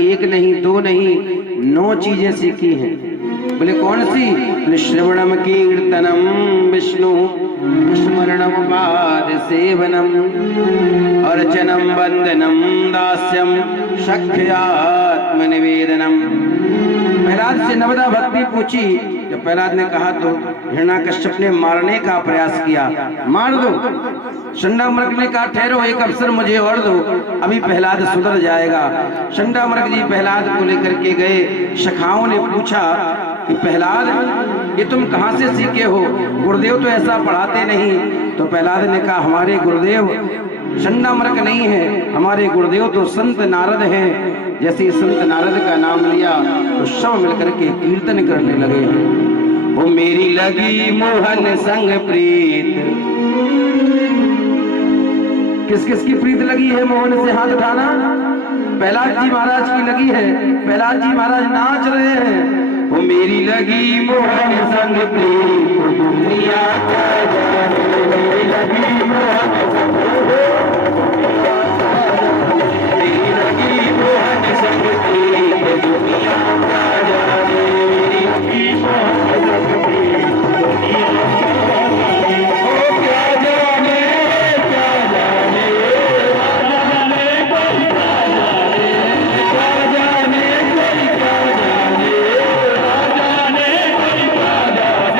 एक नहीं, दो नहीं, 9 चीजें सीखी हैं। बोले कौन सी? बोले श्रवणम कीर्तनम विष्णु स्मरणम पाद सेवनम अर्चनम वंदनम दास्यम सख्यात्म निवेदनम। प्रहलाद से नवदा भक्ति पूछी। जब प्रहलाद ने कहा तो हिरण्याकश्यप ने मारने का प्रयास किया। मार दो। शंडामर्क ने कहा ठहरो, एक अवसर मुझे और दो, अभी प्रहलाद सुधर जाएगा। शंडामर्क जी प्रहलाद को लेकर के गए। सखाओं ने पूछा कि प्रहलाद ये तुम कहाँ से सीखे हो? गुरुदेव तो ऐसा पढ़ाते नहीं। तो प्रहलाद ने कहा हमारे गुरुदेव शंडामर्क नहीं है, हमारे गुरुदेव तो संत नारद हैं। जैसे संत नारद का नाम लिया तो सब मिलकर के कीर्तन करने लगे। वो मेरी लगी मोहन संग प्रीत। किस किस की प्रीत लगी है? मोहन से हाथ उठाना। प्रहलाद जी महाराज की लगी है। प्रहलाद जी महाराज नाच रहे हैं। वो मेरी लगी मोहन संग प्रीत, दुनिया का जाने मेरी लगी मोहन संग दुनिया का जाने मेरी लगी मोहन संग प्रीत, दुनिया का जाने। ओ क्या जाने क्या जाने, क्या जाने कोई क्या जाने, क्या जाने कोई क्या जाने, क्या जाने कोई क्या जाने।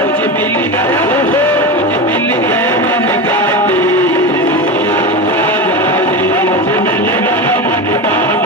मुझे मिल गया, मुझे मिल गया मन गाती, दुनिया का जाने। मुझे मिल गया मन गाती,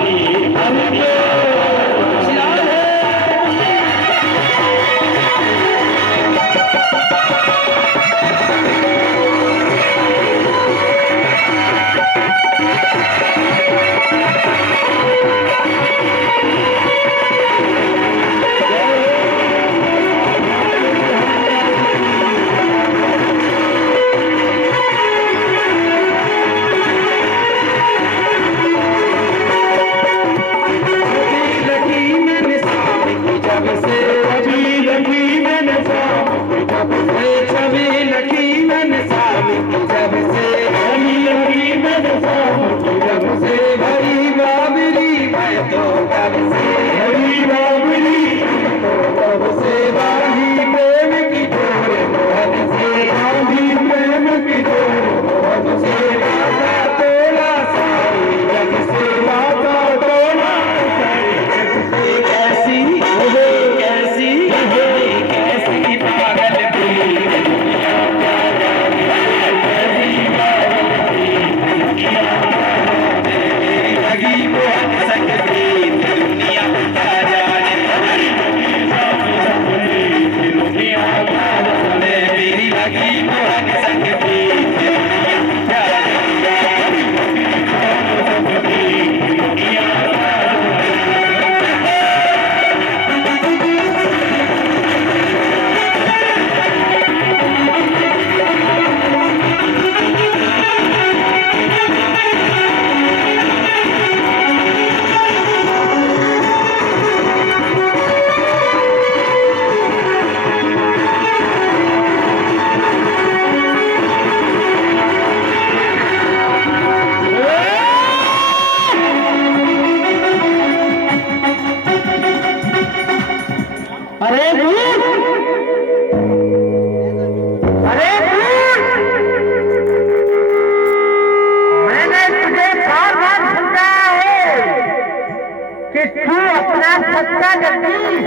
सच्चा जगदीश,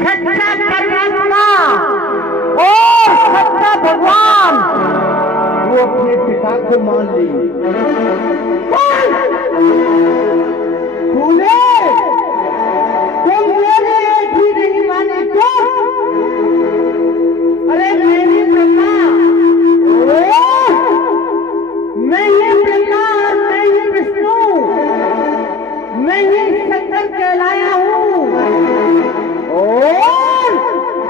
सच्चा परमात्मा और सच्चा भगवान वो अपने पिता को मान ली। भूले तुम मेरे एक भी नहीं माने क्यों? अरे मेरी ब्रह्मा, मैं ही ब्रह्मा और मैं ही विष्णु, मैं ही शंकर कहलाया हूँ और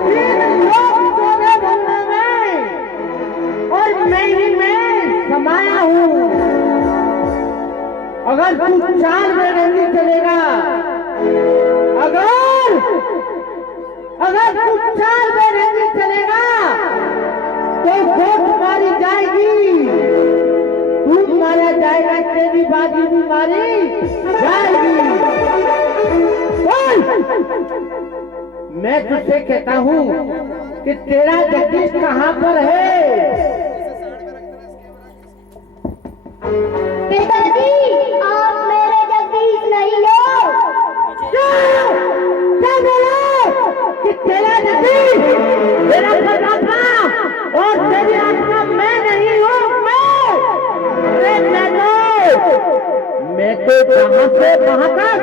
तीन लोक सोने बनने में और मैं ही मैं समाया हूँ। अगर तू चाल में नहीं चलेगा, अगर तू चाल में नहीं चलेगा तो गोद मारी जाएगी। तू मारा जाएगा, तेरी बाजी भी मारी जाएगी। मैं तुझसे कहता हूँ कि तेरा जगदीश कहाँ पर है? पिताजी, आप मेरे जगदीश नहीं हो। क्या बोला कि तेरा जगदीश तेरा परमात्मा और तेरी आत्मा मैं नहीं हूँ। मैं तो जहाँ से वहाँ तक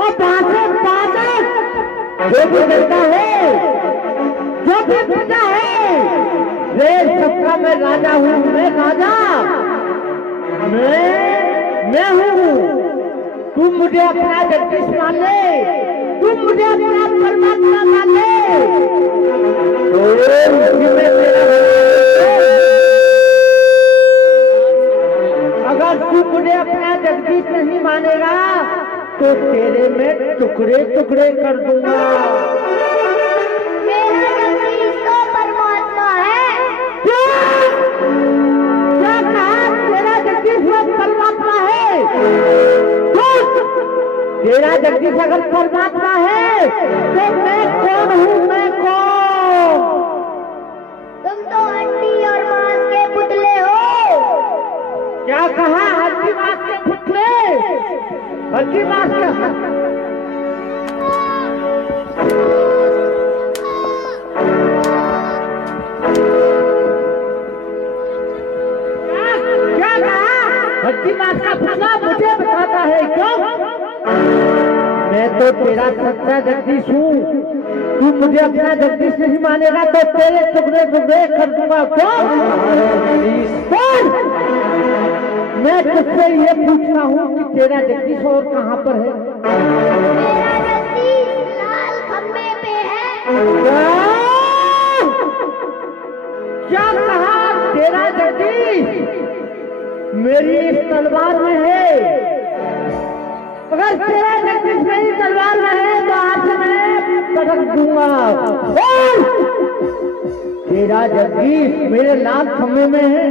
और वहाँ से वहाँ तक जो भी करता है, जो भी प्रजा है, वे सबका मैं राजा हूँ। मैं राजा, मैं हूँ। तुम मुझे अपना जगदीश मान ले, तुम मुझे अपना परमात्मा मान ले, तो मैं तेरा, अगर तू मुझे अपना जगदीश नहीं मानेगा तो तेरे में टुकड़े टुकड़े कर दूंगा। मेरा जगदीश तो परमात्मा है। क्या कहा? तेरा जगदीश वो परमात्मा है? तेरा जगदीश अगर परमात्मा है तो मैं कौन हूँ? मैं कौन? तुम तो हड्डी और मांस के पुतले हो। क्या कहा? हड्डी मांस के पुतले? हड्डी मांस के क्या कहा? हड्डी मांस का पुतला मुझे बताता है क्यों? मैं तो तेरा सच्चा जगदीश हूँ। तू मुझे अपना जगदीश नहीं मानेगा तो तेरे टुकड़े टुकड़े कर दूंगा। कौन? मैं तुझसे ये पूछता हूँ कि तेरा जगदीश और कहाँ पर है? मेरा जगदीश लाल खम्भे पे है। क्या कहा? तेरा जगदीश मेरी इस तलवार में है। अगर तेरा जगदीश मेरी तलवार में है तो आज मैं पटक दूंगा। तेरा जगदीश मेरे लाल खम्भे में है।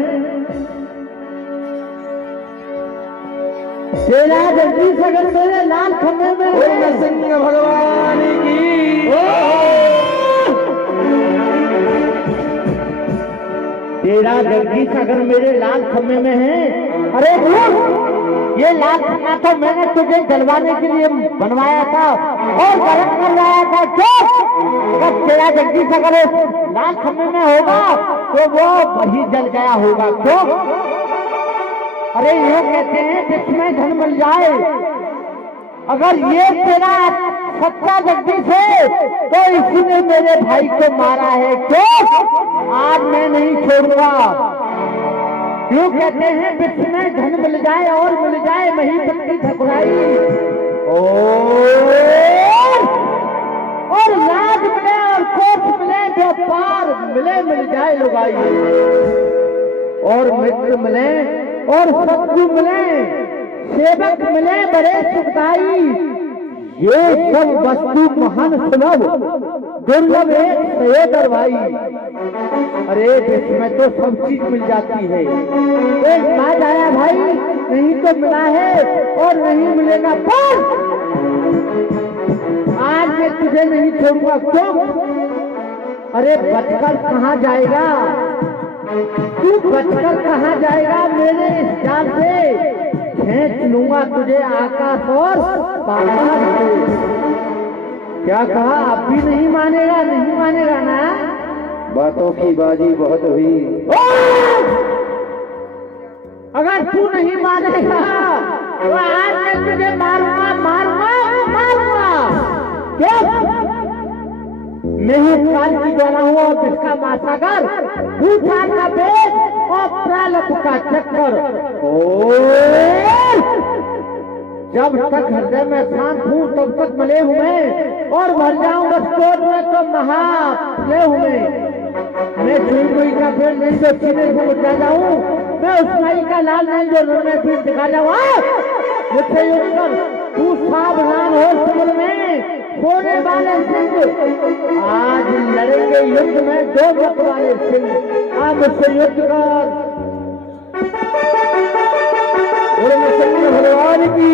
तेरा जगदीश अगर मेरे लाल खम्भे में है, नरसिंह भगवान की। तेरा जगदीश अगर मेरे लाल खम्भे में है, अरे ये लाल खम्भा तो मैंने तुझे जलवाने के लिए बनवाया था और गरम करवाया था। क्यों? तेरा जगदीश अगर लाल खम्भे में होगा तो वो वही जल गया होगा। क्यों? अरे ये कहते हैं जिसमें धन मिल जाए। अगर ये तेरा सच्चा जगदीश है तो इसने मेरे भाई को मारा है। क्यों? आज मैं नहीं छोड़ूंगा। क्यों कहते हैं विश्व में धन मिल जाए और मिल जाए मही पत्ती ठकुराई, और लाज मिले और कोष मिले, व्यापार मिले मिल जाए लुगाई, और मित्र मिले और शत्रु मिले, सेवक मिले बड़े सुखदाई। ये सब वस्तु महान सुलभ दुर्लभ एक सये दरवाई। अरे विश्व में तो सब चीज मिल जाती है। एक बात आया भाई, नहीं तो मिला है और नहीं मिलेगा। पर आज मैं तुझे नहीं छोड़ूंगा। क्यों? अरे बचकर कहाँ जाएगा तू? बचकर कहाँ जाएगा? मेरे इस जाल से खींच लूंगा तुझे आकाश और पाताल से। क्या कहा? अब भी नहीं मानेगा? नहीं मानेगा ना? बातों की बाजी बहुत हुई। अगर तू नहीं मानेगा तो आज मैं तुझे मारूंगा मारूंगा मारूंगा। क्यों? मैं ही काल की द्वारा हूँ और जिसका मासागर भूषा का वेद और प्रालप का चक्कर। जब तक हृदय में शांत हूँ तब तक मले हुए और मर जाऊं बस कोट में तो महाले हुए। मैं चुई का पेड़ नहीं जो सीने से उठा जाऊं, मैं उस माई का लाल नहीं जो रण में पीठ दिखा जाऊँ। मुझसे युद्ध कर, तू सावधान हो समर में सोने वाले सिंह। आज लड़ेंगे युद्ध में दो मत वाले सिंह। आज मुझसे युद्ध कर। बोले नरसिंह भगवान की।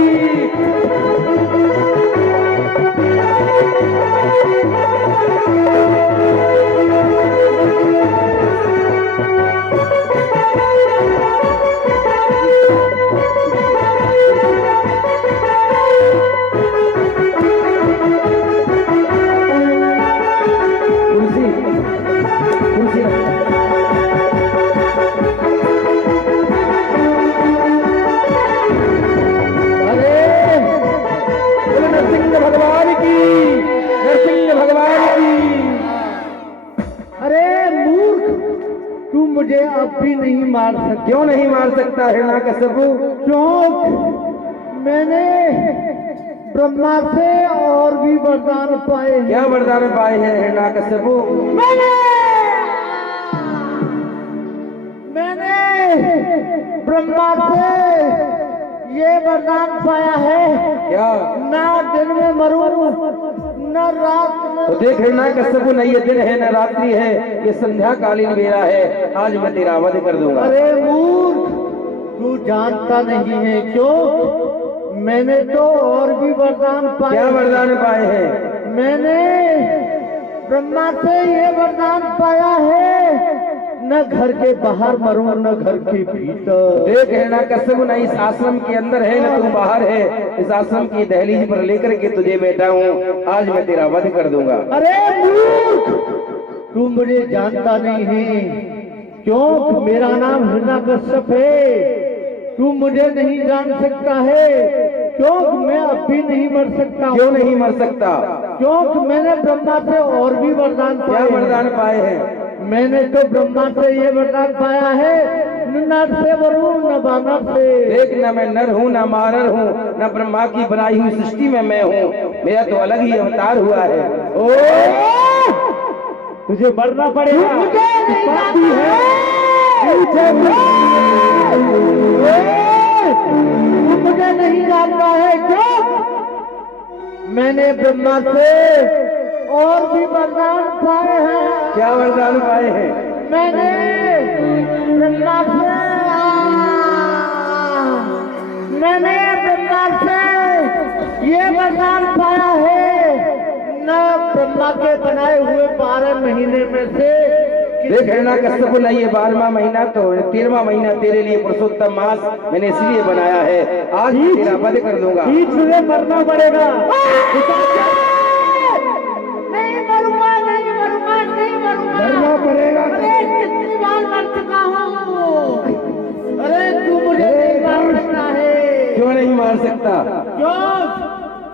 मुझे अब भी नहीं मार सकता। क्यों नहीं मार सकता हिरण्यकश्यप? क्यों मैंने ब्रह्मा से और भी वरदान पाए। क्या वरदान पाए हैं हिरण्यकश्यप? मैंने ब्रह्मा से ये वरदान पाया है, क्या? ना दिन में मरूं न रात में। तो देख हिरण्यकश्यप, न ये दिन है न रात्रि है, ये संध्या कालीन बेला है, आज मैं तेरा वध कर दूंगा। अरे मूर्ख, तू जानता नहीं है क्यों? मैंने तो और भी वरदान पाए। क्या वरदान पाए हैं? मैंने ब्रह्मा से ये वरदान पाया है, न घर के बाहर मरूं न घर के भीतर। देख हिरण्यकश्यप, न इस आश्रम के अंदर है न तू बाहर है, इस आश्रम की दहलीज पर लेकर के तुझे बैठा हूँ, आज मैं तेरा वध कर दूंगा। अरे मूर्ख, तू मुझे जानता नहीं है क्यों? मेरा नाम हिरण्यकश्यप है। तू मुझे नहीं जान सकता है क्यों? मैं अब भी नहीं मर सकता। क्यों नहीं मर सकता? क्योंकि मैंने ब्रह्मा से और भी वरदान पाए। क्या वरदान पाए हैं? मैंने तो ब्रह्मा से ये वरदान पाया है, न नर से मरूं न बानर से। देख, न मैं नर हूँ न मानर हूँ, न ब्रह्मा की बनाई हुई सृष्टि में मैं हूँ, मेरा तो अलग ही अवतार हुआ है। ओ, तुझे मरना पड़ेगा। मुझे नहीं मुझे नहीं जानता है क्यों? मैंने ब्रह्मा से और भी वरदान पाए हैं। क्या वरदान पाए हैं? मैंने ब्रह्मा से ये वरदान पाया है, न ब्रह्मा के बनाए हुए 12 महीने में से। देख हिरण्यकश्यप, न ये 12वां महीना तो 13वां महीना तेरे लिए पुरुषोत्तम मास मैंने इसलिए बनाया है, आज तेरा वध कर दूंगा। तुझे मरना पड़ेगा। नहीं मरूंगा, नहीं मरूंगा, नहीं मरूंगा। मरना पड़ेगा। अरे कितनी बार मर चुका हूँ। अरे तू मुझे नहीं मार सकता है। क्यों नहीं मार सकता? क्यों?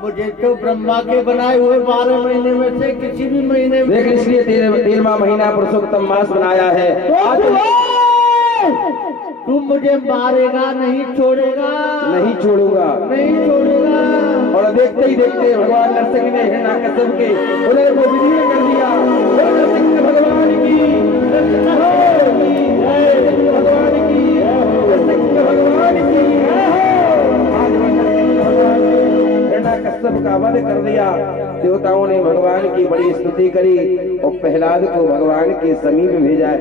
मुझे तो ब्रह्मा के बनाए हुए 12 महीने में से किसी भी महीने में। देख, इसलिए 13वां महीना पुरुषोत्तम मास बनाया है। आज तू मुझे मारेगा, नहीं छोड़ेगा। नहीं छोड़ूंगा, नहीं छोड़ेगा। और देखते ही देखते भगवान नरसिंह ने हिरण्यकश्यप के उदर को विदीर्ण कर दिया। नरसिंह भगवान की, नरसिंह भगवान की, नरसिंह भगवान की। हिरण्यकश्यप का वध कर दिया। देवताओं ने भगवान की बड़ी स्तुति करी और प्रहलाद को भगवान के समीप भेजा।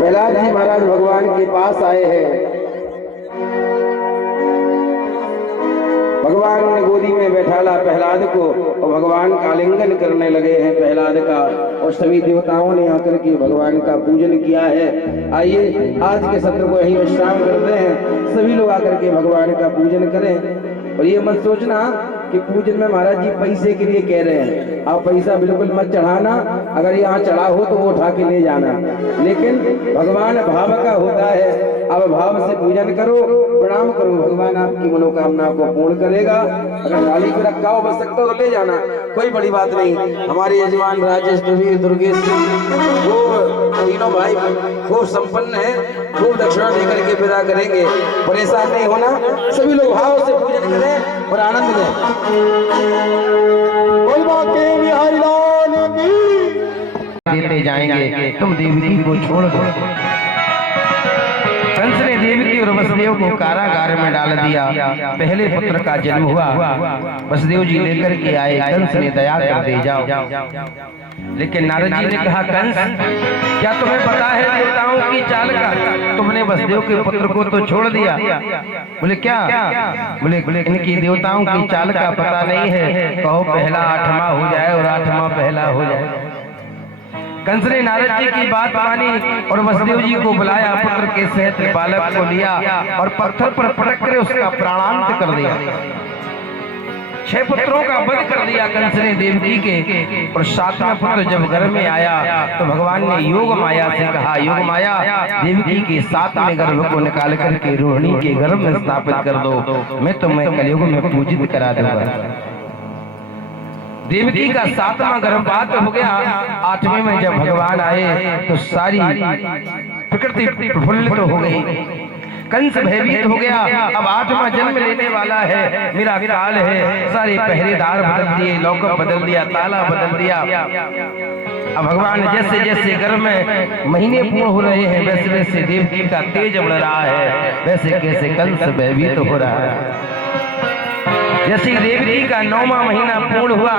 प्रहलाद जी महाराज भगवान के पास आए हैं। भगवान ने गोदी में बैठाला प्रहलाद को और भगवान का आलिंगन करने लगे हैं प्रहलाद का, और सभी देवताओं ने आकर के भगवान का पूजन किया है। आइए आज के सत्र को यहीं विश्राम करते हैं, सभी लोग आकर के भगवान का पूजन करें। और ये मत सोचना कि पूजन में महाराज जी पैसे के लिए कह रहे हैं, आप पैसा बिल्कुल मत चढ़ाना, अगर यहाँ चढ़ा हो तो वो उठा के ले जाना, लेकिन भगवान भाव का होता है। अब भाव से पूजन करो, प्रणाम करो, भगवान आपकी मनोकामना को पूर्ण करेगा। अगर थाली पे रखा हो बस सकता तो ले जाना, कोई बड़ी बात नहीं। हमारे यजमान राजेश दुबीर दुर्गेश सिंह वो तीनों भाई खूब संपन्न है, खूब दक्षिणा देकर के विदा करेंगे, परेशान नहीं होना। सभी लोग भाव से पूजन करें और आनंद लें। देते जाएंगे, तुम देवकी को छोड़ दो। कंस ने देवकी और वसुदेव को कारागार में डाल दिया। पहले पुत्र का जन्म हुआ, वसुदेव जी लेकर के आए, कंस ने दया कर दे जाओ। लेकिन नारद जी ने कहा, कंस क्या तुम्हें पता है देवताओं की चाल का? तुमने वसुदेव के पुत्र को तो छोड़ दिया। बोले क्या? बोले इनकी देवताओं की चाल का पता नहीं है। कहो पहला आठवां हो जाए और आठवां पहला हो जाए। कंस ने नारद जी की बात मानी और वसुदेव जी को बुलाया, पुत्र के सहित बालक को लिया और पत्थर पर पटक कर उसका प्राणांत कर दिया। 6 पुत्रों का वध कर दिया कंस ने देवकी के। और 7वां पुत्र जब गर्भ में आया तो भगवान ने योग माया से कहा, योग माया देवकी के 7वें गर्भ को निकाल करके रोहिणी के गर्भ में स्थापित कर दो, मैं तुम्हें कलयुग में पूजित करा दूंगा। देवकी का 7वां गर्भपात हो गया। 8वें में जब भगवान आए तो सारी प्रकृति प्रफुल्लित हो गई। कंस भयभीत हो गया, अब 8वां जन्म लेने वाला है, मेरा काल है। सारे पहरेदार बदल दिए, लौकब बदल दिया, ताला बदल दिया। अब भगवान जैसे जैसे गर्भ में महीने पूर्ण हो रहे हैं वैसे वैसे देवकी का तेज बढ़ रहा है, वैसे कैसे कंस भयभीत हो रहा है। जैसे देवकी का 9वां महीना पूर्ण हुआ,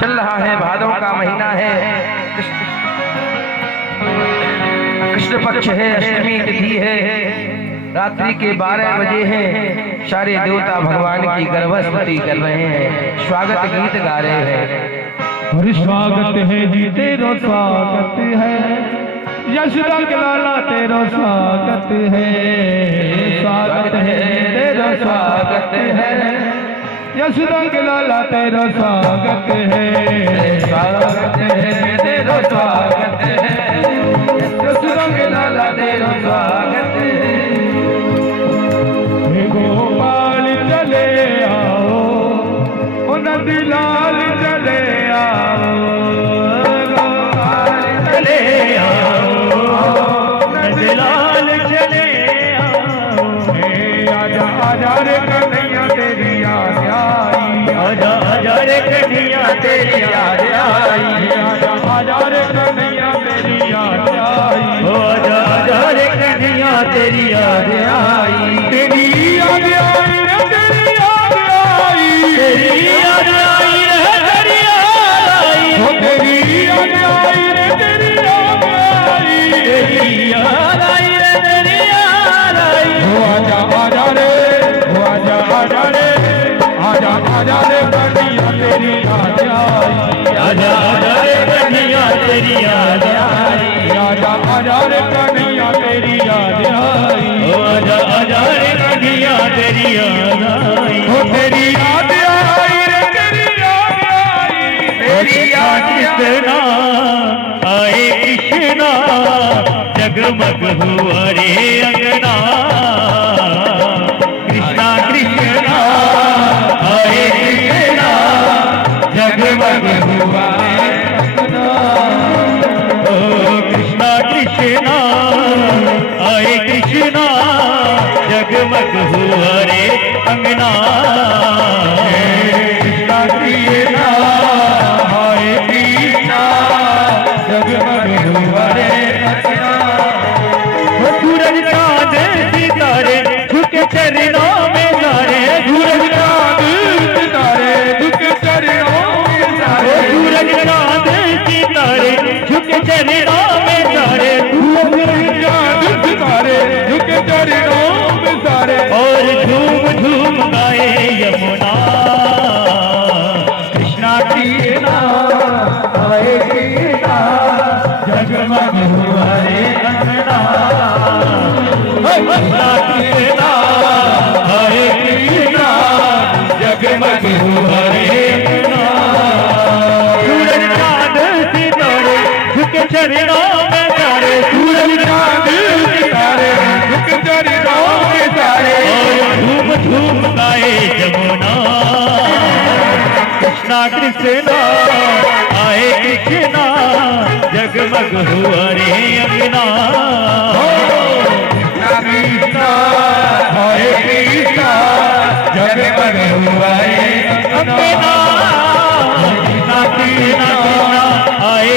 चल रहा है, भादों का महीना है, कृष्ण पक्ष है, अष्टमी तिथि है, रात्रि के 12 बजे हैं। सारे देवता भगवान की गर्भस्तुति कर रहे हैं, स्वागत गीत गा रहे हैं। हरि स्वागत है जी तेरो स्वागत है, यशोदा के लाला तेरो स्वागत है, स्वागत है तेरो स्वागत है, यशोदा के लाला तेरो स्वागत है, स्वागत है तेरो स्वागत है, यशोदा के लाला तेरो स्वागत है। गोपाल चले आओ, ओ नंदलाल चले आओ, गोपाल चले आओ, नंदलाल चले आओ। आजा आजा रे कन्हैया तेरी याद आई, आजा आजा रे कन्हैया तेरी याद आई, आजा आजा रे कन्हैया तेरी याद आई, आजा आजा रे कन्हैया तेरी याद आई, तेरी याद आई रे तेरी याद आई, तेरी याद आई रे तेरी याद आई, हो तेरी याद आई रे तेरी याद आई, तेरी याद आई रे तेरी याद आई। हो आजा आजा रे, हो आजा आजा रे, आजा आजा रे कन्हैया तेरी याद आई, आजा आजा रे कन्हैया तेरी याद आई, आजा आजा रे कन्हैया तेरी याद आई, आजा आजा रे कन्हैया तेरी याद आई, हो तेरी याद आई रे तेरी याद आई, तेरी याद कृष्णा आए कृष्णा, जगमग हुआ रे अंगना, कृष्णा कृष्णा आए कृष्णा, जगमग हुआ रे अंगना, ओ कृष्णा कृष्णा आए कृष्णा, जगमग हुआ रे अंगना, कृष्णा कृष्णा आए कृष्णा, जगमग हुआ रे अंगना। सूरज चांद सितारे झुके चरणों में सारे, सूरज चांद सितारे झुके चरणों में सारे, सूरज चांद सितारे झुके चरणों में सारे, सूरज चांद सितारे झुके चरणों में सारे, और झूम झूम गाए यमुना, कृष्णा कृष्णा आए कृष्णा, जगमग हुआ रे अंगना, कृष्णा कृष्णा आए कृष्णा, जगमग हुआ रे अंगना। सूरज चांद सितारे झुके चरणों में सारे, सूरज चांद सितारे झुके चरणों में सारे, और झूम झूम गाए यमुना, कृष्णा कृष्णा आए कृष्णा, जगमग हुआ रे अंगना, कृष्णा आए कृष्णा, जगमग हुआ रे अंगना, कृष्णा कृष्णा आए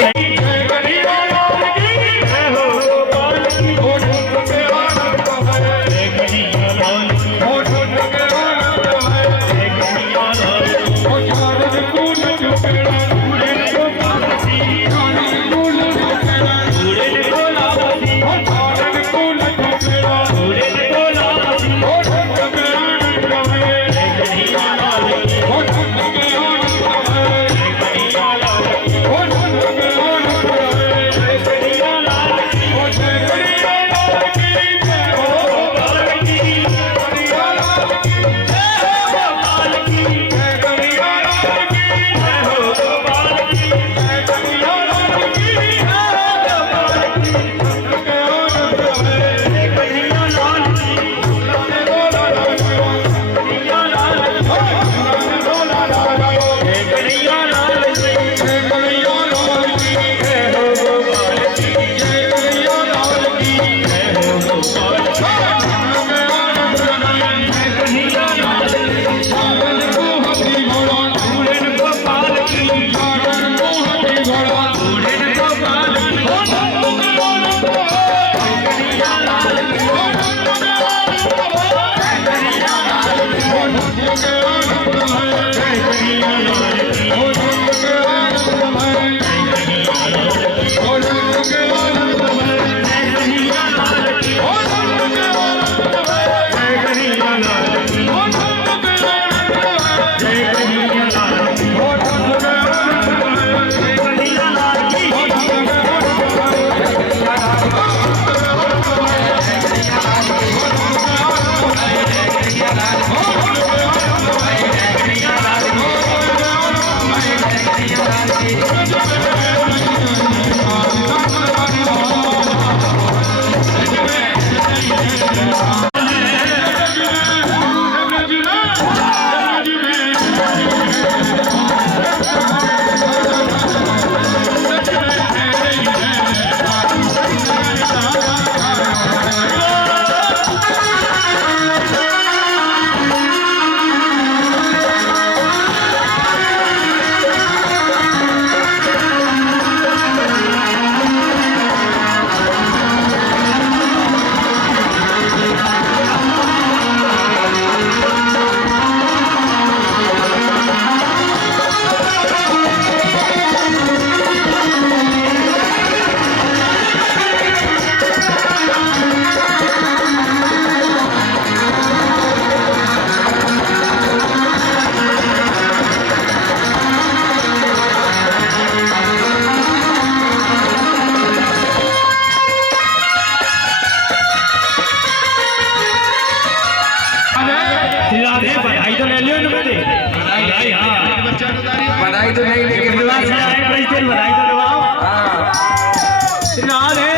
बधाई तो ले लियो बधाई। हाँ बधाई तो नहीं लेकिन बधाई तो दबाओ। राधे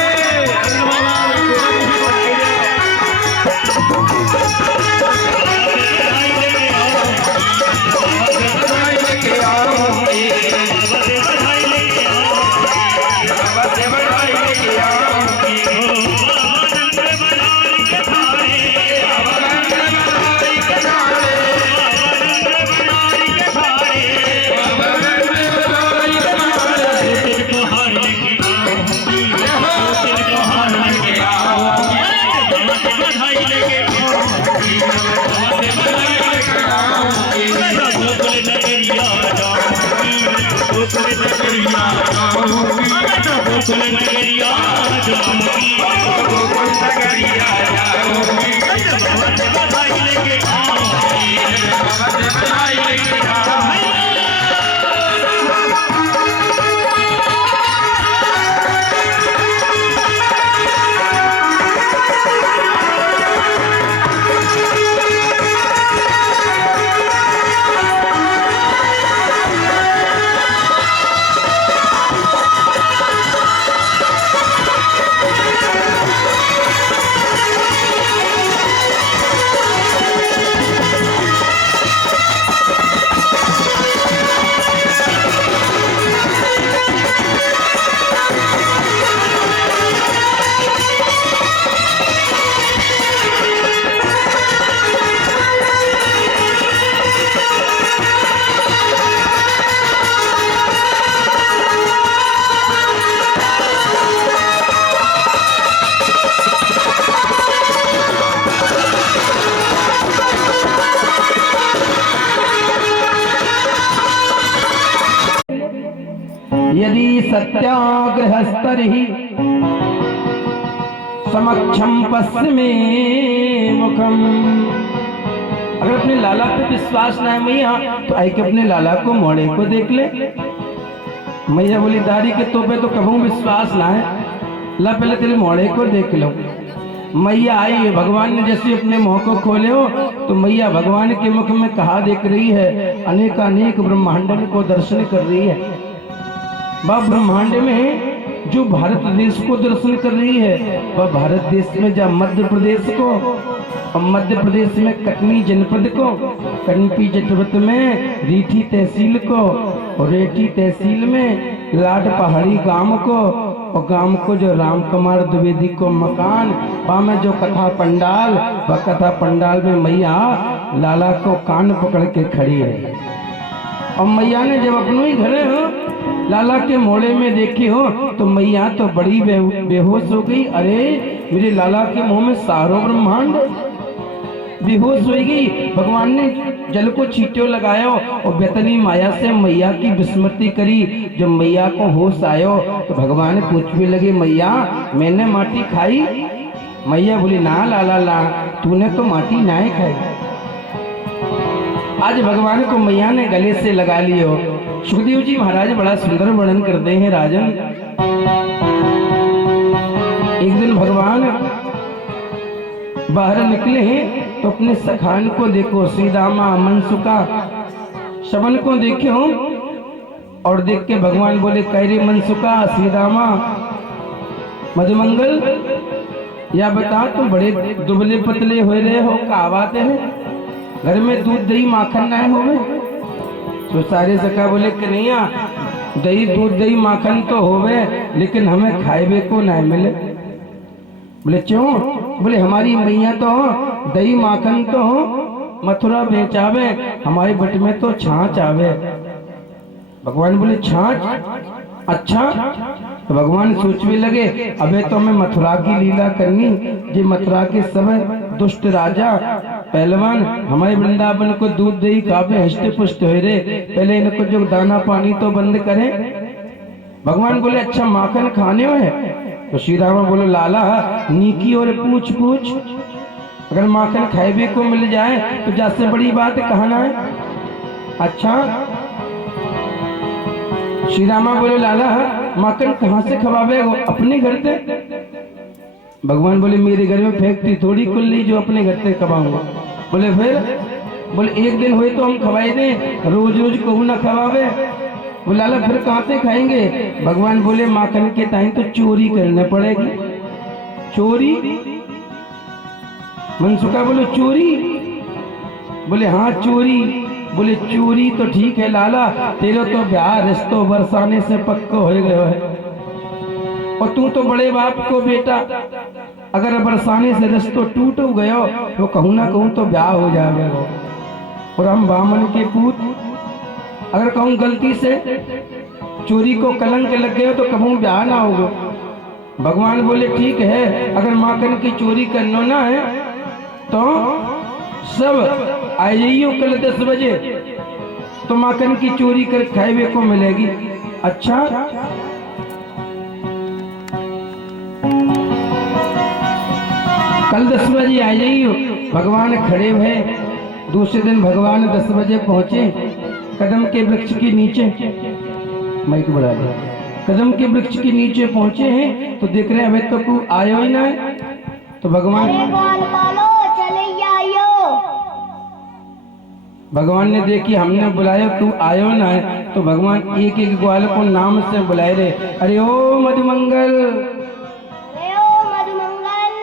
यदि सत्याग्रहस्तर्हि समक्षम पश्चिमे मुखम। अगर अपने लाला पे विश्वास ना है मैया तो आई के अपने लाला को मोड़े को देख ले। मैया बोली दारी के तो पे तो कभी विश्वास ना है, ला पहले तेरे मोड़े को देख लो। मैया आई है, भगवान ने जैसे अपने मुंह को खोले हो तो मैया भगवान के मुख में कहा देख रही है, अनेकानेक ब्रह्मांडन को दर्शन कर रही है। वह ब्रह्मांड में जो भारत देश को दर्शन कर रही है, वह भारत देश में जहाँ मध्य प्रदेश को, और मध्य प्रदेश में कटनी जनपद को, कनपी जनपद में रीठी तहसील को, और रेठी तहसील में लाट पहाड़ी गांव को, और गांव को जो राम कुमार द्विवेदी को मकान, वहाँ में जो कथा पंडाल, वह कथा पंडाल में मैया लाला को कान पकड़ के खड़ी है। और मैया ने जब अपने ही घरे हो लाला के मोड़े में देखी हो तो मैया तो बड़ी बेहोश हो गई। अरे मेरे लाला के मुंह में सारो ब्रह्मांड, बेहोश हो गई। भगवान ने जल को छींटे लगायो और बेतनी माया से मैया की विस्मृति करी। जब मैया को होश आयो तो भगवान पूछने लगे, मैया मैंने माटी खाई? मैया बोली, ना लाला ला, तूने तो माटी ना खाई। आज भगवान को मैया ने गले से लगा लियो। सुखदेव जी महाराज बड़ा सुंदर वर्णन करते हैं राजन। एक दिन भगवान बाहर निकले हैं तो अपने सखान को देखो, श्रीदामा मनसुका शवन को देखे हो और देख के भगवान बोले, कैरे मनसुका श्रीदामा मधुमंगल, या बता तुम बड़े दुबले पतले हो रहे हो, क्या बात है? घर में दूध दही माखन ना होवे? तो सारे सखा बोले, कन्हैया दही दूध दही माखन तो होवे लेकिन हमें खाएबे को ना मिले। बोले क्यों? बोले हमारी मैया तो दही माखन तो मथुरा बेचावे, हमारे बट में तो छाछ आवे। भगवान बोले छाछ? अच्छा। तो भगवान सोचने लगे, अबे तो हमें मथुरा की लीला करनी, जे मथुरा के समय दुष्ट राजा पहलवान हमारे वृंदावन को दूध दही काफे हष्ट पुष्ट हो रहे, पहले इनको जो दाना पानी तो बंद करें। भगवान बोले अच्छा माखन खाने है? तो श्री राम बोले, लाला नीकी और पूछ पूछ, अगर माखन खाए को मिल जाए तो जैसे बड़ी बात कहना है। अच्छा। श्री रामा बोले, लाला माखन कहाँ से खवावे? अपने घर से। भगवान बोले, मेरे घर में फैक्ट्री थोड़ी खुल ली जो अपने घर से खवाऊंगा। बोले फिर? बोले एक दिन हुए तो हम खवाए दें, रोज रोज कहूँ ना खवावे। बोले लाला फिर कहाँ से खाएंगे? भगवान बोले, माखन के टाइम तो चोरी करने पड़ेगी। चोरी? मनसुका बोले चोरी? बोले हाँ चोरी। बोले चोरी तो ठीक है लाला, तेरे तो ब्याह रिश्तों बरसाने से पक्को हो गए है, और तू तो बड़े बाप को बेटा, अगर बरसाने से रिश्तों टूट गयो तो कहूँ ना कहूँ तो ब्याह हो जाएगा। और हम बामन के पूत, अगर कहूँ गलती से चोरी को कलंक लग गया तो कहूँ ब्याह ना होगा। भगवान बोले ठीक है, अगर माखन की चोरी करना ना है तो सब आ जाइयो कल 10 बजे, तो माखन की चोरी कर खाए को मिलेगी। अच्छा। कल 10 बजे आ जाइयो। भगवान खड़े हुए। दूसरे दिन भगवान 10 बजे पहुंचे कदम के वृक्ष के नीचे। माइक बढ़ा दे। कदम के वृक्ष के नीचे पहुंचे हैं तो देख रहे हैं अभी तो कोई आयो ही ना है। तो भगवान भगवान ने देखी हमने बुलाया तू आयो ना है, तो भगवान एक एक ग्वाल को नाम से बुलाए रहे। अरे ओ मधुमंगल,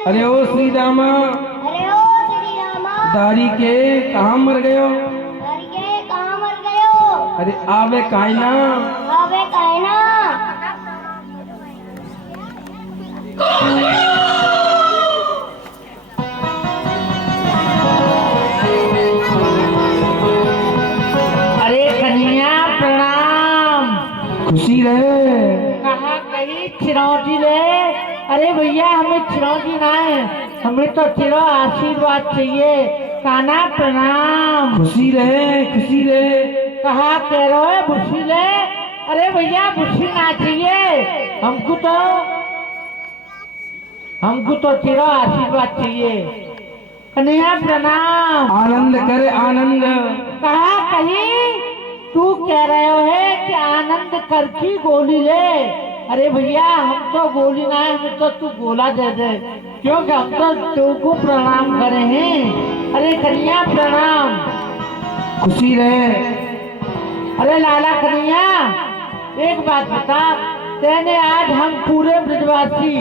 अरे ओ श्री रामा, दारी के कहाँ मर गयो? अरे आवे कायना, आवे कायना। अरे कन्या प्रणाम। खुशी रहे। कहाँ कहीं चिरौंजी ले? अरे भैया हमें चिरौंजी ना है, हमें तो तेरा आशीर्वाद चाहिए। काना प्रणाम। खुशी रहे, खुशी रहे। कहाँ कह रहे हो बुशी ले? अरे भैया बुशी ना चाहिए हमको तो तेरा आशीर्वाद चाहिए। कन्हैया प्रणाम। आनंद करे आनंद। कहा कहीं तू कह रहे हो है कि आनंद कर की गोली ले? अरे भैया हम तो गोली ना है, हमें तो तू गोला दे दे, क्योंकि हम तो तुमको प्रणाम करे हैं। अरे कन्हैया प्रणाम। खुशी रहे। अरे लाला कन्हैया एक बात बता, तेने आज हम पूरे ब्रजवासी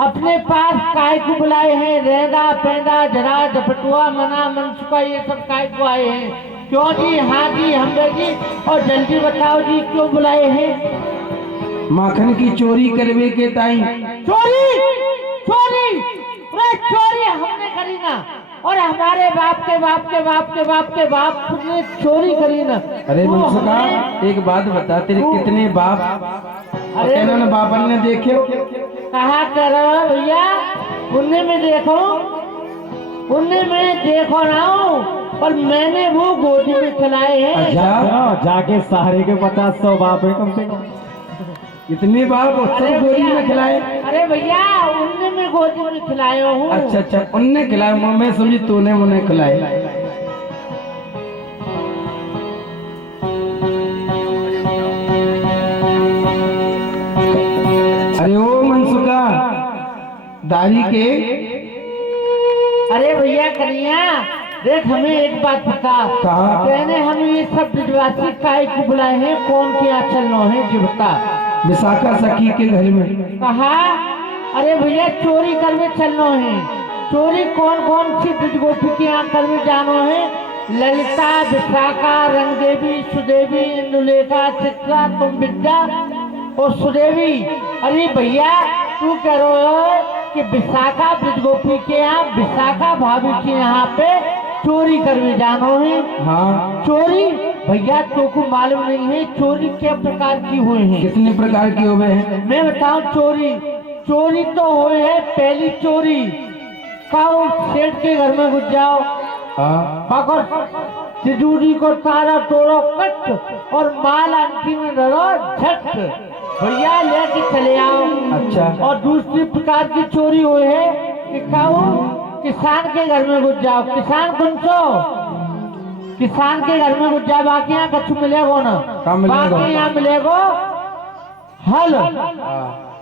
अपने पास काय को बुलाए हैं? रेदा पेंदा जरा झपटुआ मना मनसुका ये सब काय को आए हैं? क्यों जी? हाँ जी हम जी, और जल्दी बताओ जी क्यों बुलाए हैं? माखन की चोरी करवे के ताई चोरी चोरी अरे चोरी हमने करी ना, और हमारे बाप के बाप के बाप के बाप के बाप ने चोरी करी ना। अरे तो मुंसका हमें- एक बात बता, तेरे कितने बाप अरे इन्होंने बापन ने देखे? कहा करो भैया, उन्हें में देखो, उन्हें में देखो ना हो, पर मैंने वो गोदी में खिलाए हैं। अच्छा, जाके सहारे के 50-100 बाप है कम से कम। इतने बाप अरे सब गोदी भैया, में खिलाए? अरे भैया उन्हें में गोदी में खिलाए हूँ। अच्छा अच्छा, उनने खिलाए, मैं समझी तूने उन्हें खिलाए। अरे ओ मनसुका दाढ़ी के, अरे भैया कन्हैया देख, हमें एक बात बता, कहा? कहने हम ये सब विधवासी काहे को बुलाए हैं, कौन के यहाँ चलना है जी बता। विशाखा सखी के घर में। कहा अरे भैया चोरी करने चलना है। चोरी कौन कौन सी ब्रजगोपी के यहाँ करने जाना है? ललिता, विशाखा, रंगदेवी, सुदेवी, इंदुलेखा, चित्रा, तुम विद्या और सुदेवी। अरे भैया तू कह रहे हो कि विशाखा ब्रजगोपी के यहाँ, विशाखा भाभी के यहाँ पे चोरी करने जाना है। हाँ, चोरी भैया तो को मालूम नहीं है चोरी क्या प्रकार की हुए हैं? कितने प्रकार के हुए हैं? मैं बताऊं, चोरी चोरी तो हुए है। पहली चोरी काऊ सेठ के घर में घुस जाओ, हाँ, पकड़ तिजोरी को सारा तोड़ो कट और माल अंटी में डरो झट, भैया लेके चले आओ। अच्छा। और दूसरी प्रकार की चोरी हुई है कि काऊ किसान के घर में घुस जाओ। किसान कौन सो? किसान के घर में घुस जाओ, बाकी यहाँ कछु मिलेगा ना। क्या मिलेगा? बाकी यहाँ मिलेगा हल,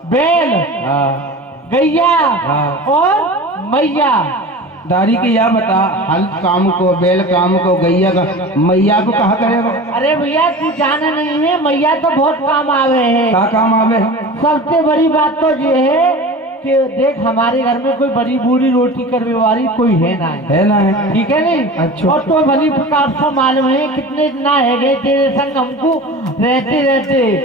बैल, हाँ, गैया हाँ। और मैया। दाढ़ी के या बता, हल काम को, बैल काम को, गैया का, मैया को कहा करेगा? अरे भैया तू जाना नहीं है, मैया तो बहुत काम आवे है। क्या काम आवे? सबसे बड़ी बात तो ये है कि देख हमारे घर में कोई बड़ी बूढ़ी रोटी करने वाली कोई है ना है ना है? ठीक है नहीं? अच्छा। और तो भली प्रकार से मालूम है कितने ना है गए तेरे संग हमको रहते रहते,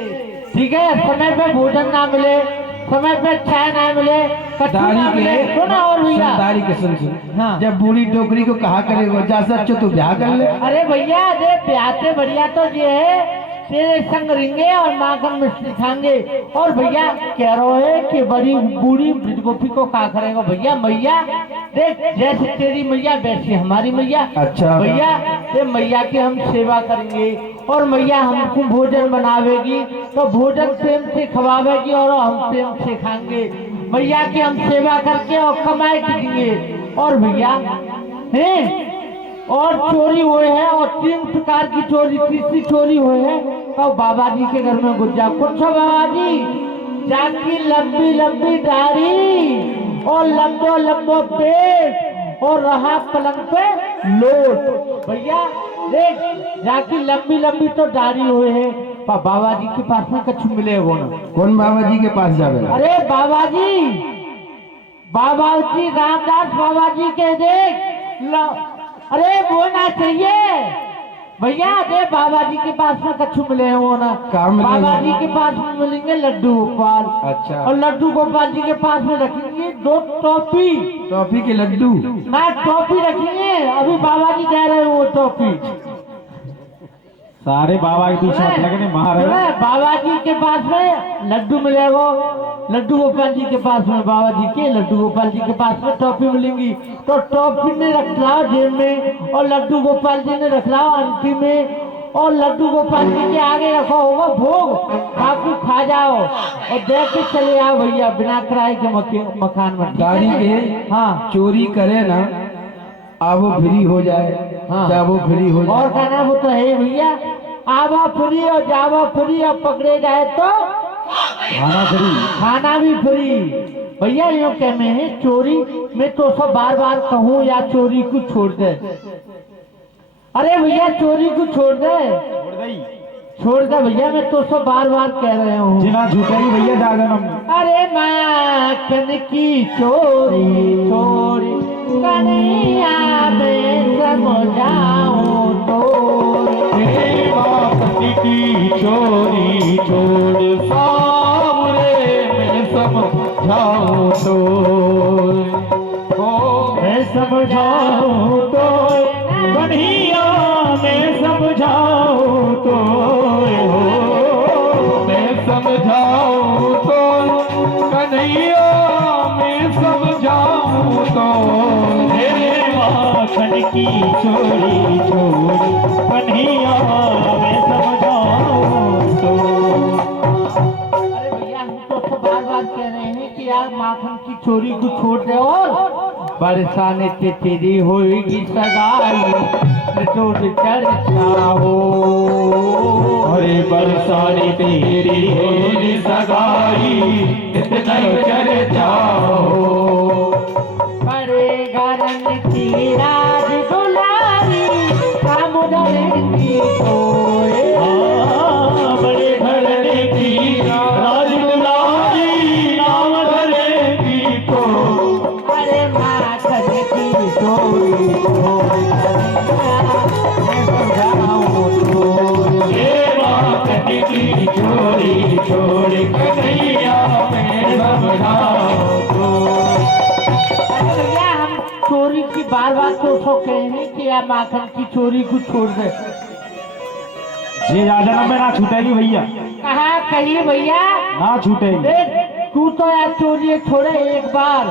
ठीक है? समय पे भोजन ना मिले, समय पे चाय ना मिले, कच्चू ना दाढ़ी मिले, के सुना और भैया। दाढ़ी के सुन। हाँ। जब बूढ़ी टोकरी को कहा करेगा जा सच्चो तू ब्याह कर ले। अरे भैया दे प्याते बढ़िया तो ये है तेरे संग रिंगे और माखन मिष्टी खाएंगे। और भैया कह रहे है कि बड़ी बूढ़ी ब्रजगोपी को क्या करेगा? भैया मैया देख, जैसे तेरी मैया वैसी हमारी मैया। अच्छा। भैया ये मैया की हम सेवा करेंगे और मैया हमको भोजन बनावेगी, तो भोजन प्रेम से खवावेगी और हम प्रेम से खाएंगे। मैया की हम सेवा करके और कमाई करेंगे। और भैया है और चोरी हुए है, और 3 प्रकार की चोरी, तीसरी चोरी हुई है तो बाबा जी के घर में घुस जाओ। कुछ बाबा जी जाकी लंबी लंबी दाढ़ी और लंबो लंबो पेट और रहा पलंग पे लोट। भैया देख जाकी लंबी लंबी तो दाढ़ी हुए है, पर बाबा जी के पास में कुछ मिलेगा ना। कौन बाबा जी के पास जावे? अरे बाबा जी रामदास बाबा जी के देख अरे वो ना चाहिए भैया, दे बाबा जी के पास में कछु मिले हैं वो ना। काम मिलेंगे? बाबा जी के पास में मिलेंगे लड्डू गोपाल। अच्छा। और लड्डू गोपाल जी के पास में रखेंगे 2 टॉफी। टॉफी के लड्डू? ना टॉफी रखेंगे, अभी बाबा जी दे रहे हैं वो टॉफी। सारे बाबा के पीछे हाथ लगने महाराज। बाबा जी के पास में लड्डू मिलेगा, लड्डू गोपाल जी के पास में, बाबा जी के लड्डू गोपाल जी के पास में टॉफी मिलेंगी। तो टॉफी ने रख लाओ जेब में और लड्डू गोपाल जी ने रख लाओ अंटी में, और लड्डू गोपाल जी के आगे रखा होगा भोग, काफी खा जाओ और देख के चले आओ भैया बिना किराए के मकान में। दाढ़ी के हाँ चोरी करे ना, आवो फ्री हो जाए। हाँ। जावो फ्री हो और जाए। कहना वो तो है भैया, आवा फ्री और जावा फ्री, और पकड़े जाए तो खाना फ्री। खाना भी फ्री। भैया यो कहने हैं चोरी में तो सब बार बार कहूँ या चोरी को छोड़ दे। अरे भैया चोरी को छोड़ दे, छोड़ दे भैया, मैं तो सब बार बार कह रहे हूँ। जिना झुकेगी भैया दागनम। अरे माखन की चोरी चोरी कन्हैया में समझाऊं तो, की चोरी छोड़ समझाऊं तो कन्हैया मैं समझाऊं तो हो मैं समझाऊं तो कन्हैया मैं समझाऊं तो मेरे माखन की चोरी चोरी कन्हैया मैं समझाऊं तो। अरे भैया हम तो बार बार कह रहे हैं कि यार माखन की चोरी को छोड़ दे और बरसाने से तेरी होगी सगाई टूट चर्चा हो। अरे बरसाने तेरी होगी सगाई इतना चर्चा हो। बड़े घरन की राज दुलारी काम की सोए बड़े घरने की राज दुलारी नाम धरेगी तो। अरे माखन की चोरी ये माखन की चोरी चोरी कन्हैया मैं समझाऊं तो। भैया हम चोरी की बार बार तो कहेंगे कि यार माखन की चोरी को छोड़ दे। ये राजा में ना छूटेगी भैया, कहा कहिए भैया ना छूटेगी। देख तू तो यार चोरी छोड़े एक बार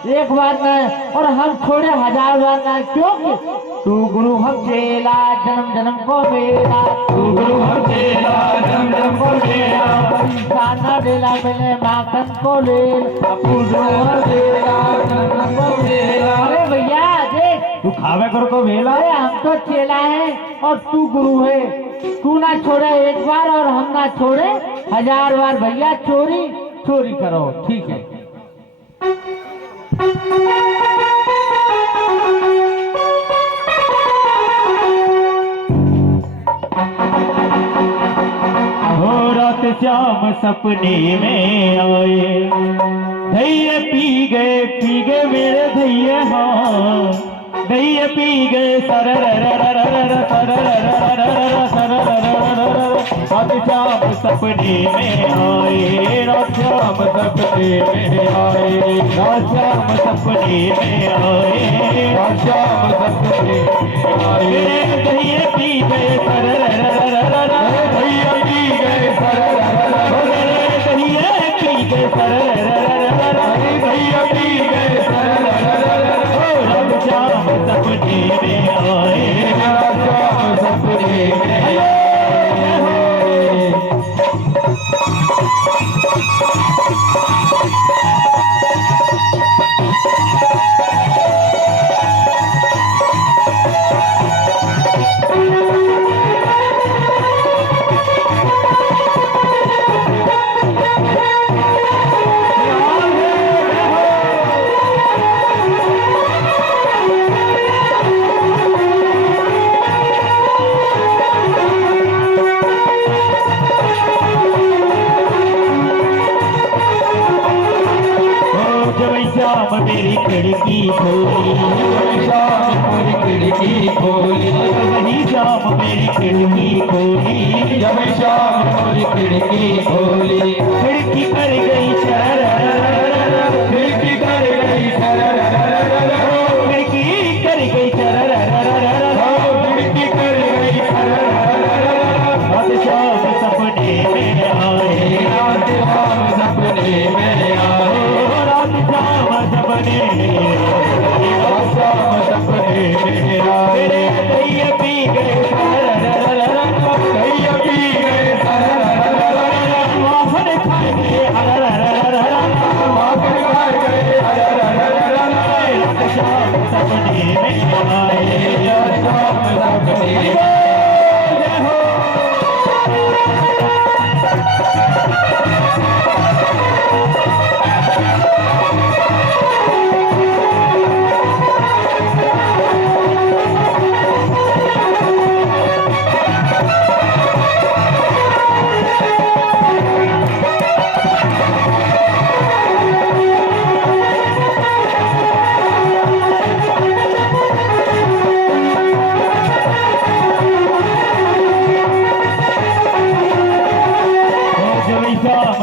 नहीं और हम छोड़े 1000 बार नहीं। क्यों तू गुरु हम चेला जन्म जन्म को मेरा तू गुरु हम चेला जन्म जन्म को मेरा खाना डेला मैंने माखन को ले तू गुरु हम चेला जन्म जन्म को मेरा। अरे भैया देख तू खावे करो तो वेला। अरे हम तो चेला है और तू गुरु है। तू ना छोड़े एक बार और हम ना छोड़े 1000 बार। भैया चोरी चोरी करो ठीक है। हो रात श्याम सपने में आए धैर्य पी गए मेरे धैर्य हाँ धैर्य पी गए सर रात श्याम सपने में आए रात श्याम सपने में आए रात श्याम सपने में आए रात श्याम सपने में आए धैर्य पी गए सर धैर्य पी गए सर धैर्य पी गए सर धैर्य पी गए सर रात श्याम सपने में आए रात श्याम सपने में आए। श्याम मेरी खिड़की खोली श्याम मेरी खिड़की खोली वही श्याम मेरी खिड़की खोली जब श्याम मेरी खिड़की खोली खिड़की कर गई शर खिड़की कर गई शर खिड़की कर गई शर खिड़की कर गई शर रात श्याम सपने में आए रात श्याम सपने में आए रात श्याम सपने में आए धैर्य पी गए धैर्य पी गए माखन खाए गए माखन खाए गए रात श्याम सपने में आए रात श्याम सपने में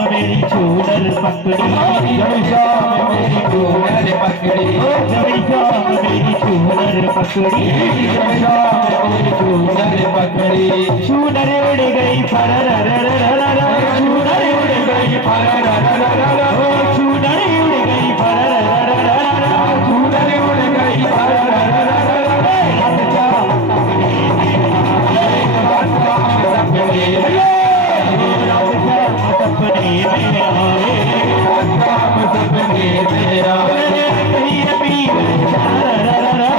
मेरी चूनर पकड़ी जब श्याम मेरी चूनर पकड़ी मेरी चूनर पकड़ी, जब शाम मेरी चूनर पकड़ी, चूनर उड़ गई फररररररर, चूनर उड़ गई फररररररर, चूनर उड़ गई फररररररर, चूनर उड़ गई फररररररर, सपने में आए, सपने में आए, कहीं पी गए फरररररर,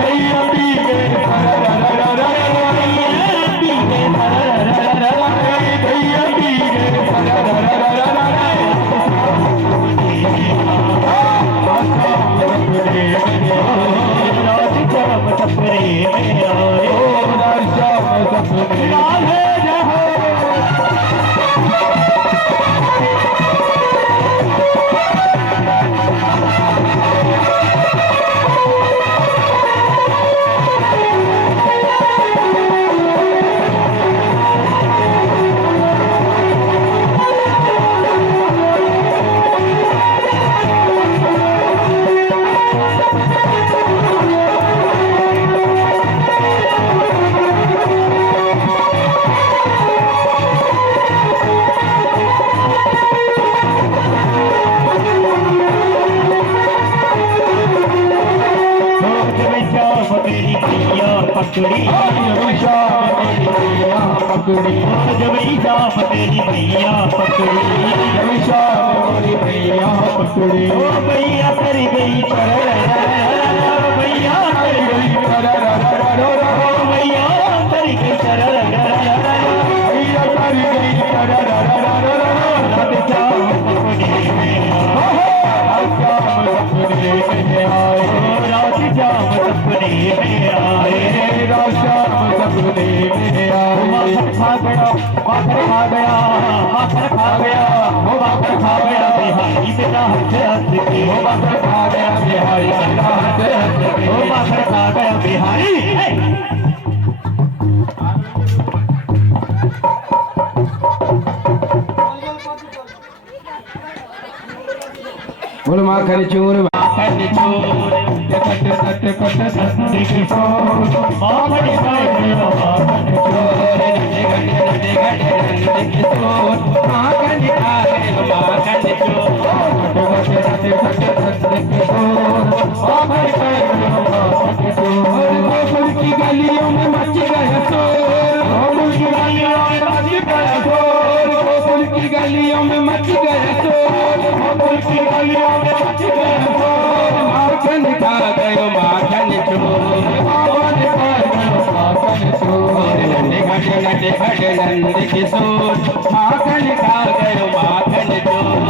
कहीं पी गए फरररररर, कहीं पी गए फरररररर, कहीं पी गए फरररररर, रात शाम सपने में आए, रात शाम सपने में आए। पकड़ी, पकड़ी, जब शाम तेरी भैया पकड़ी, जब शाम मेरी भैया पकड़ी, ओ भैया कर गई चरररररर, भैया कर गई चरररररर, भैया कर गई चरररररर, भैया कर गई चरररररर, रात शाम सपने में आए, रात शाम सपने में आए, रात शाम सपने में आए, रात शाम सपने में आए। माखन खा गया, माखन खा गया, माखन खा गया, वो माखन खा गया बिहारी बेटा हंस हंस के, वो माखन खा गया बिहारी बेटा हंस हंस के, वो माखन खा गया बिहारी। बोल माखन चोर, माखन चोर, कट कट कट संधि किशोर, माखन खाएगा माखन चोर, घटे घटे संधि किशोर, माखन खाएगा माखन चोर, घटे घटे घटे संधि किशोर, माखन खाएगा माखन चोर, गोकुल की गलियों में मच गया शोर, गोकुल की गलियों में मच गया शोर, गोकुल की गलियों में मच गया शोर, गोकुल की गलियों में मच गया शोर, माखन खा गयो माखन चोर, माखन खा गयो माखन चोर, नंदे घटे नंदे घटे नंद किशोर, माखन खा गयो माखन चोर,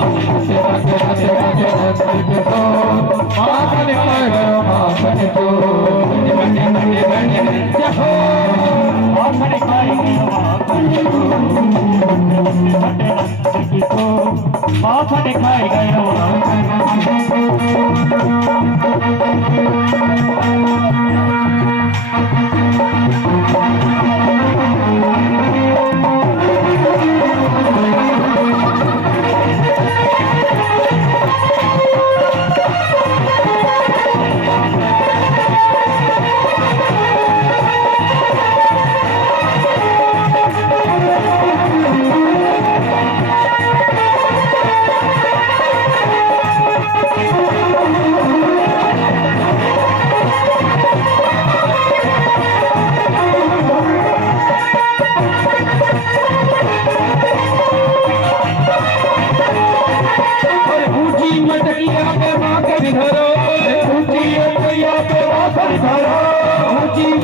माखन खा गयो माखन चोर, घटे घटे घटे नंद माखन खा गयो माखन चोर, घटे नंद किशोर, माखन खा गयो माखन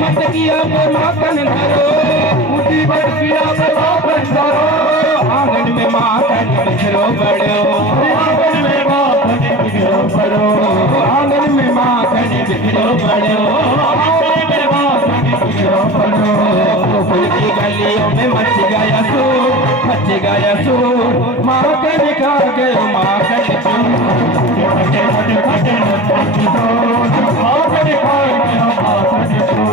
मटकिया पे माखन धरो, ऊंची मटकिया पे माखन धरो, आंगन में माखन बिखरो बड़ो, आंगन में माखन बिखरो बड़ो, आंगन में माखन बिखरो बड़ो, आंगन में माखन बिखरो बड़ो, गोकुल की गलियों में मच गया शोर, मच गया शोर, माखन खा गयो माखन चोर, फटे फटे फटे माखन खा गयो माखन चोर।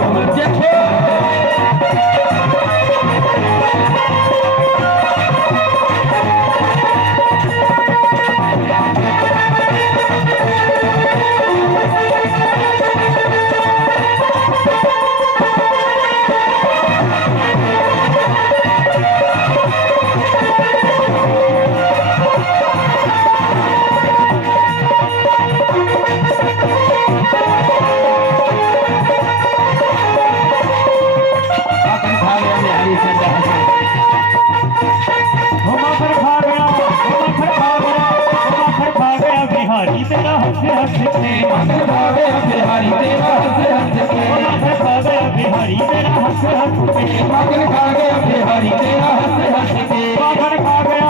बिहारी तेरा हंस हंस के माखन खा गया बिहारी तेरा हंस हंस के माखन खा गया बिहारी तेरा हंस हंस के माखन खा गया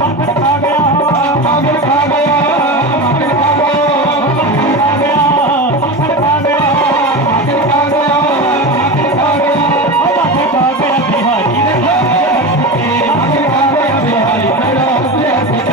माखन खा गया माखन खा गया माखन खा गया माखन खा गया माखन खा गया माखन खा गया माखन खा गया बिहारी तेरा हंस हंस के माखन खा गया बिहारी तेरा हंस हंस के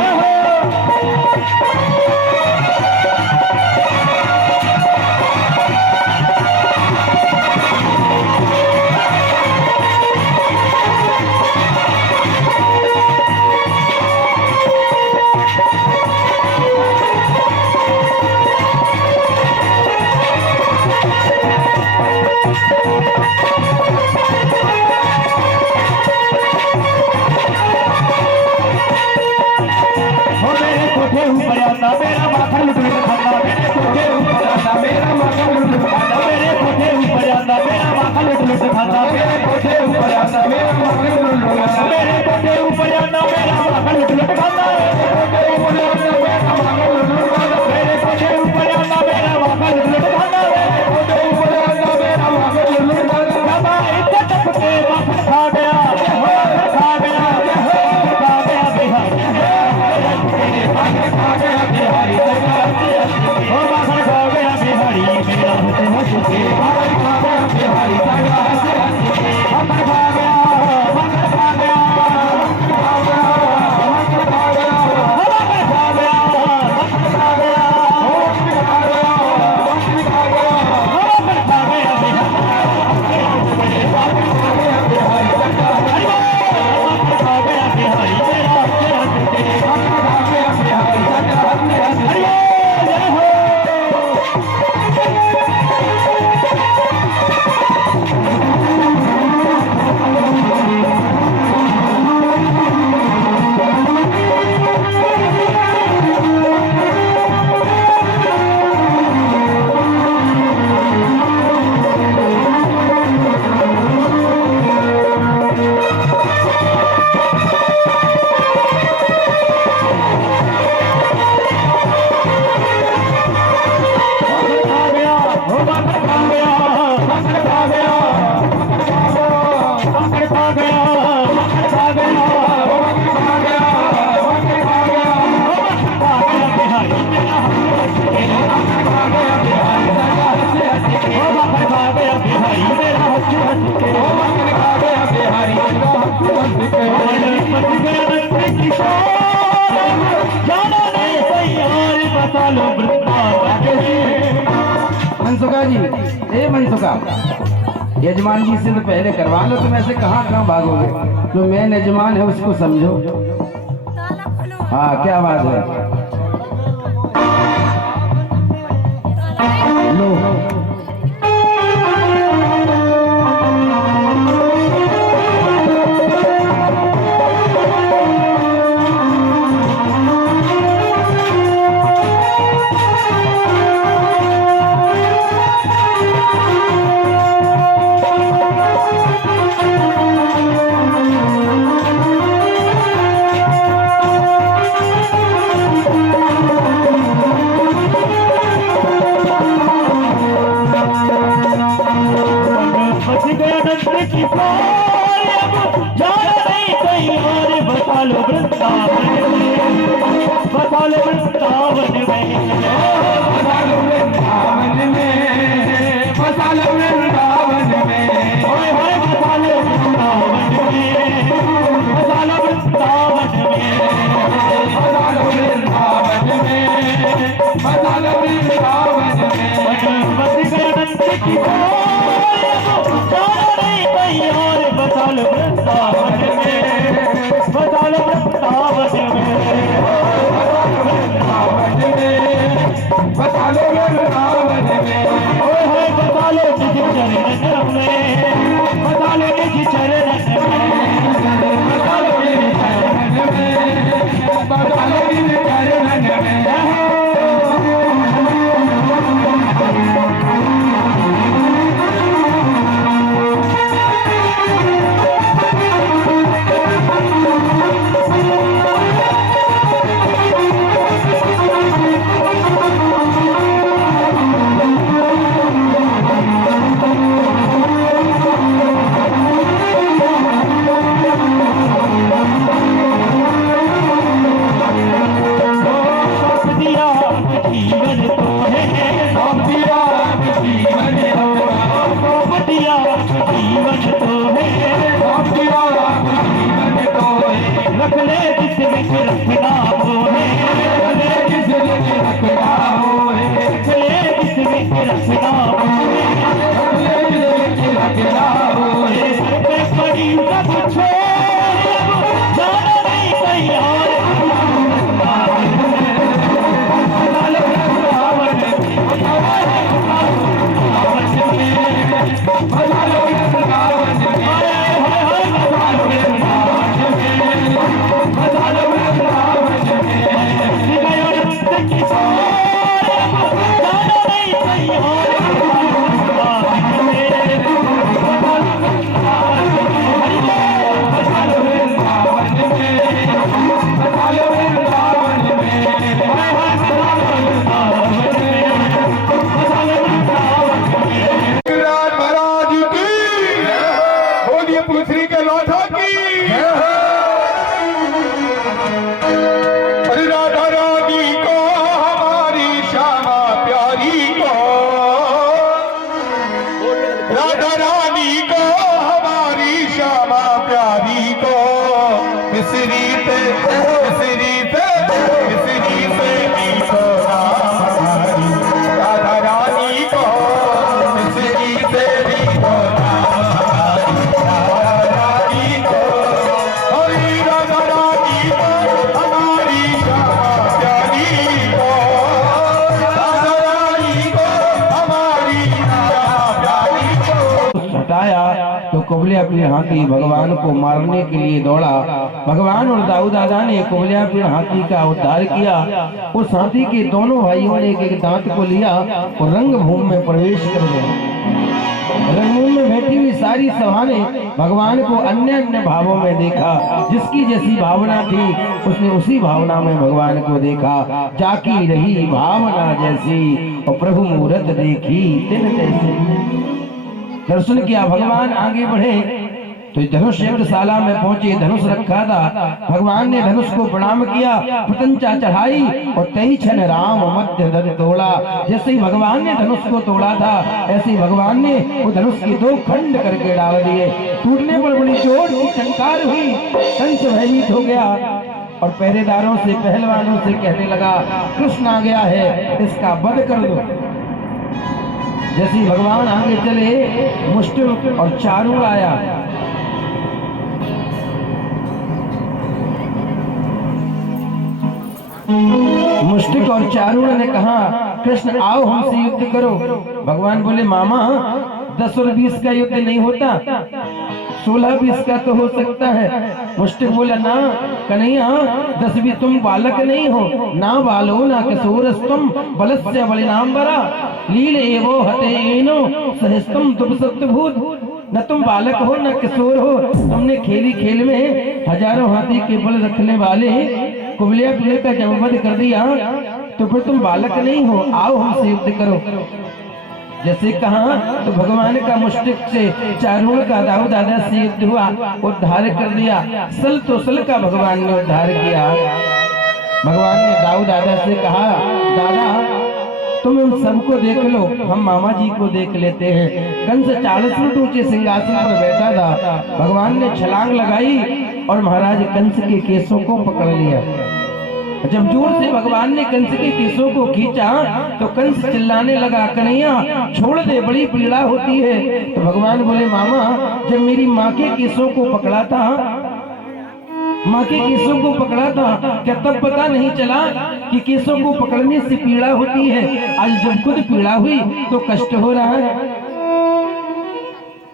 कोठे ऊपर आता मेरा माखन लुट लुट खाता मेरे कोठे ऊपर आता मेरा माखन लुट लुट खाता मेरे कोठे ऊपर आता मेरा माखन लुट लुट खाता मेरे कोठे ऊपर आता मेरा माखन लुट लुट खाता मेरे कोठे ऊपर आता मेरा माखन लुट लुट खाता मेरे कोठे ऊपर आता मेरा माखन लुट लुट खाता मेरे कोठे ऊपर आता मेरा माखन लुट लुट खाता बाबा इतना टपके माखन खा गया खा गया खा गया बिहारी माखन खा गया बिहारी तेरा हंस हंस के ओ माखन खा गया बिहारी मेरा हंस हंस के माखन खा गया बिहारी तेरा हंस हंस के माखन खा गया माखन खा गया माखन खा गया माखन खा गया माखन खा गया माखन खा गया माखन खा गया माखन खा गया माखन खा गया बिहारी माखन खा गया बिहारी तेरा हंस माखन खा गया बिहारी मेरा हंस हंस के माखन खा गया बिहारी तेरा हंस हंस के जय हो माखन खा गया ओ माखन खा गया माखन खा गया माखन खा गया माखन खा गया माखन खा गया माखन खा गया माखन खा गया बिहारी मेरा हंस हंस के माखन खा गया बिहारी तेरा हंस हंस के ओ माखन खा गया बिहारी मेरा हंस हंस के माखन खा गया बिहारी तेरा हंस हंस के मत गया नंद किशोर जाना नहीं तैयार बता लो वृंदावन के मनसुखा जी ए मनसुखा यजमान जी से तो पहले करवा लो, तुम ऐसे कहाँ भागोगे। जो मेन यजमान है उसको समझो। हाँ क्या बात है। लो जिस विच रखना होए चले जिस विच रखना होए चले जिस विच रखना होए चले जिस विच रखना होए सर पे पड़ी सब छोड़ जाना नहीं कहीं और तो कुबलिया पीर हाथी भगवान को मारने के लिए दौड़ा। भगवान और दाऊद दादा ने कुबलिया पीर हाथी का उद्धार किया। उस हाथी के दोनों भाइयों ने एक एक दांत को लिया और रंगभूमि में प्रवेश कर गए। रंगभूमि में बैठी हुई सारी सभा ने भगवान को अन्य अन्य भावों में देखा। जिसकी जैसी भावना थी उसने उसी भावना में भगवान को देखा। जाकी रही भावना जैसी और प्रभु मूरत देखी तिन तैसी। दर्शन किया, भगवान आगे बढ़े तो धनुष यज्ञशाला में पहुंचे। धनुष रखा था, भगवान ने धनुष को प्रणाम किया, प्रत्यंचा चढ़ाई और तई क्षण राम मध्य धर तोड़ा। जैसे ही भगवान ने धनुष को तोड़ा था ऐसे ही भगवान ने वो धनुष के दो खंड करके डाल दिए। टूटने पर बड़ी चोट की टंकार हुई, कंस भयभीत हो गया और पहरेदारों से पहलवानों से कहने लगा कृष्ण आ गया है, इसका वध कर दो। जैसे भगवान आगे चले मुष्टिक और चारूण आया। मुष्टिक और चारूण ने कहा कृष्ण आओ हमसे युद्ध करो। भगवान बोले मामा 10 और 20 का युद्ध नहीं होता, 16-20 का तो हो सकता है। मुष्टिक बोला ना कन्हैया 10 भी तुम बालक नहीं हो, ना बालो ना किशोरस्तम बलस्य बलिनांबरा लील एवो हतेनो सहस्तम तुम सत्यभूत। न तुम बालक हो न किशोर हो, तुमने खेली खेल में हजारों हाथी के बल रखने वाले कुबलिया पीर का जब वध कर दिया तो फिर तुम बालक नहीं हो, आओ हमसे युद्ध करो। जैसे कहा तो भगवान का मुष्टिक से चारूण का दाऊद दादा से युद्ध हुआ, उद्धार कर दिया। सल तो सल का भगवान ने उद्धार किया। भगवान ने दाऊद दादा से कहा दादा तुम हम सबको देख लो, हम मामा जी को देख लेते हैं। कंस 40 फुट ऊंचे सिंहासन पर बैठा था। भगवान ने छलांग लगाई और महाराज कंस के केसों को पकड़ लिया। जब जोर से भगवान ने कंस के केसों को खींचा तो कंस चिल्लाने लगा कन्हैया छोड़ दे, बड़ी पीड़ा होती है। तो भगवान बोले मामा जब मेरी माँ के केसों को पकड़ा था, माँ के केसों को पकड़ा था, क्या तब पता नहीं चला कि केसों को पकड़ने से पीड़ा होती है? आज जब खुद पीड़ा हुई तो कष्ट हो रहा है।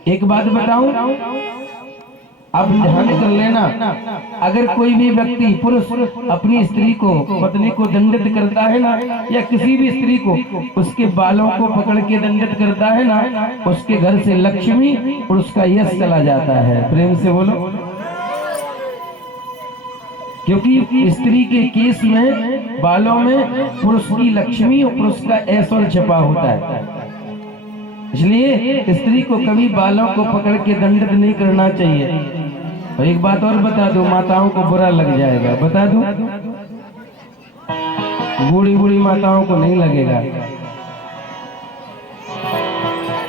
एक बात बताऊं, आप ध्यान कर लेना, अगर कोई भी व्यक्ति पुरुष अपनी स्त्री को पत्नी को दंडित करता है ना, या किसी भी स्त्री को उसके बालों को पकड़ के दंडित करता है ना, उसके घर से लक्ष्मी और उसका यश चला जाता है। प्रेम से बोलो। क्योंकि स्त्री के केस में बालों में पुरुष की लक्ष्मी और पुरुष का ऐश्वर्य छपा होता है। इसलिए स्त्री को कभी बालों को पकड़ के दंडित नहीं करना चाहिए। और एक बात और बता दूं, माताओं को बुरा लग जाएगा, बता दूं, बूढ़ी बूढ़ी माताओं को नहीं लगेगा,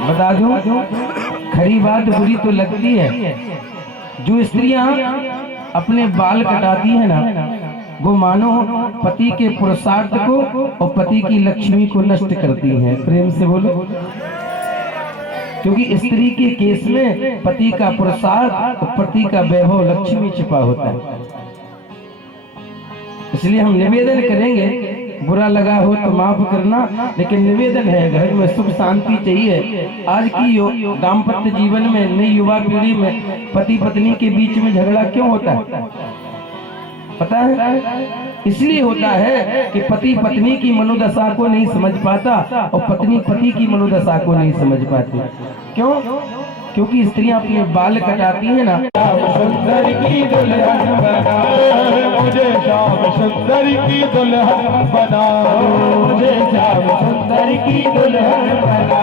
बता दूं। खरी बात बुरी तो लगती है। जो स्त्रियां अपने बाल कटाती है ना, वो मानो पति के पुरुषार्थ को और पति की लक्ष्मी को नष्ट करती है। प्रेम से बोलो। क्योंकि स्त्री के केस में पति का पुरुषार्थ और पति का वैभव लक्ष्मी छिपा होता है। इसलिए हम निवेदन करेंगे, बुरा लगा हो तो माफ करना, लेकिन निवेदन है, घर में सुख शांति चाहिए। आज की दाम्पत्य जीवन में, नई युवा पीढ़ी में पति पत्नी के बीच में झगड़ा क्यों होता है पता है? इसलिए होता है कि पति पत्नी की मनोदशा को नहीं समझ पाता और पत्नी पति की मनोदशा को नहीं समझ पाती। क्यों? क्योंकि स्त्रियां अपने बाल कटाती है ना। सुंदर की दुल्हन बना, मुझे श्याम सुंदर की दुल्हन बना, मुझे श्याम सुंदर की दुल्हन बना।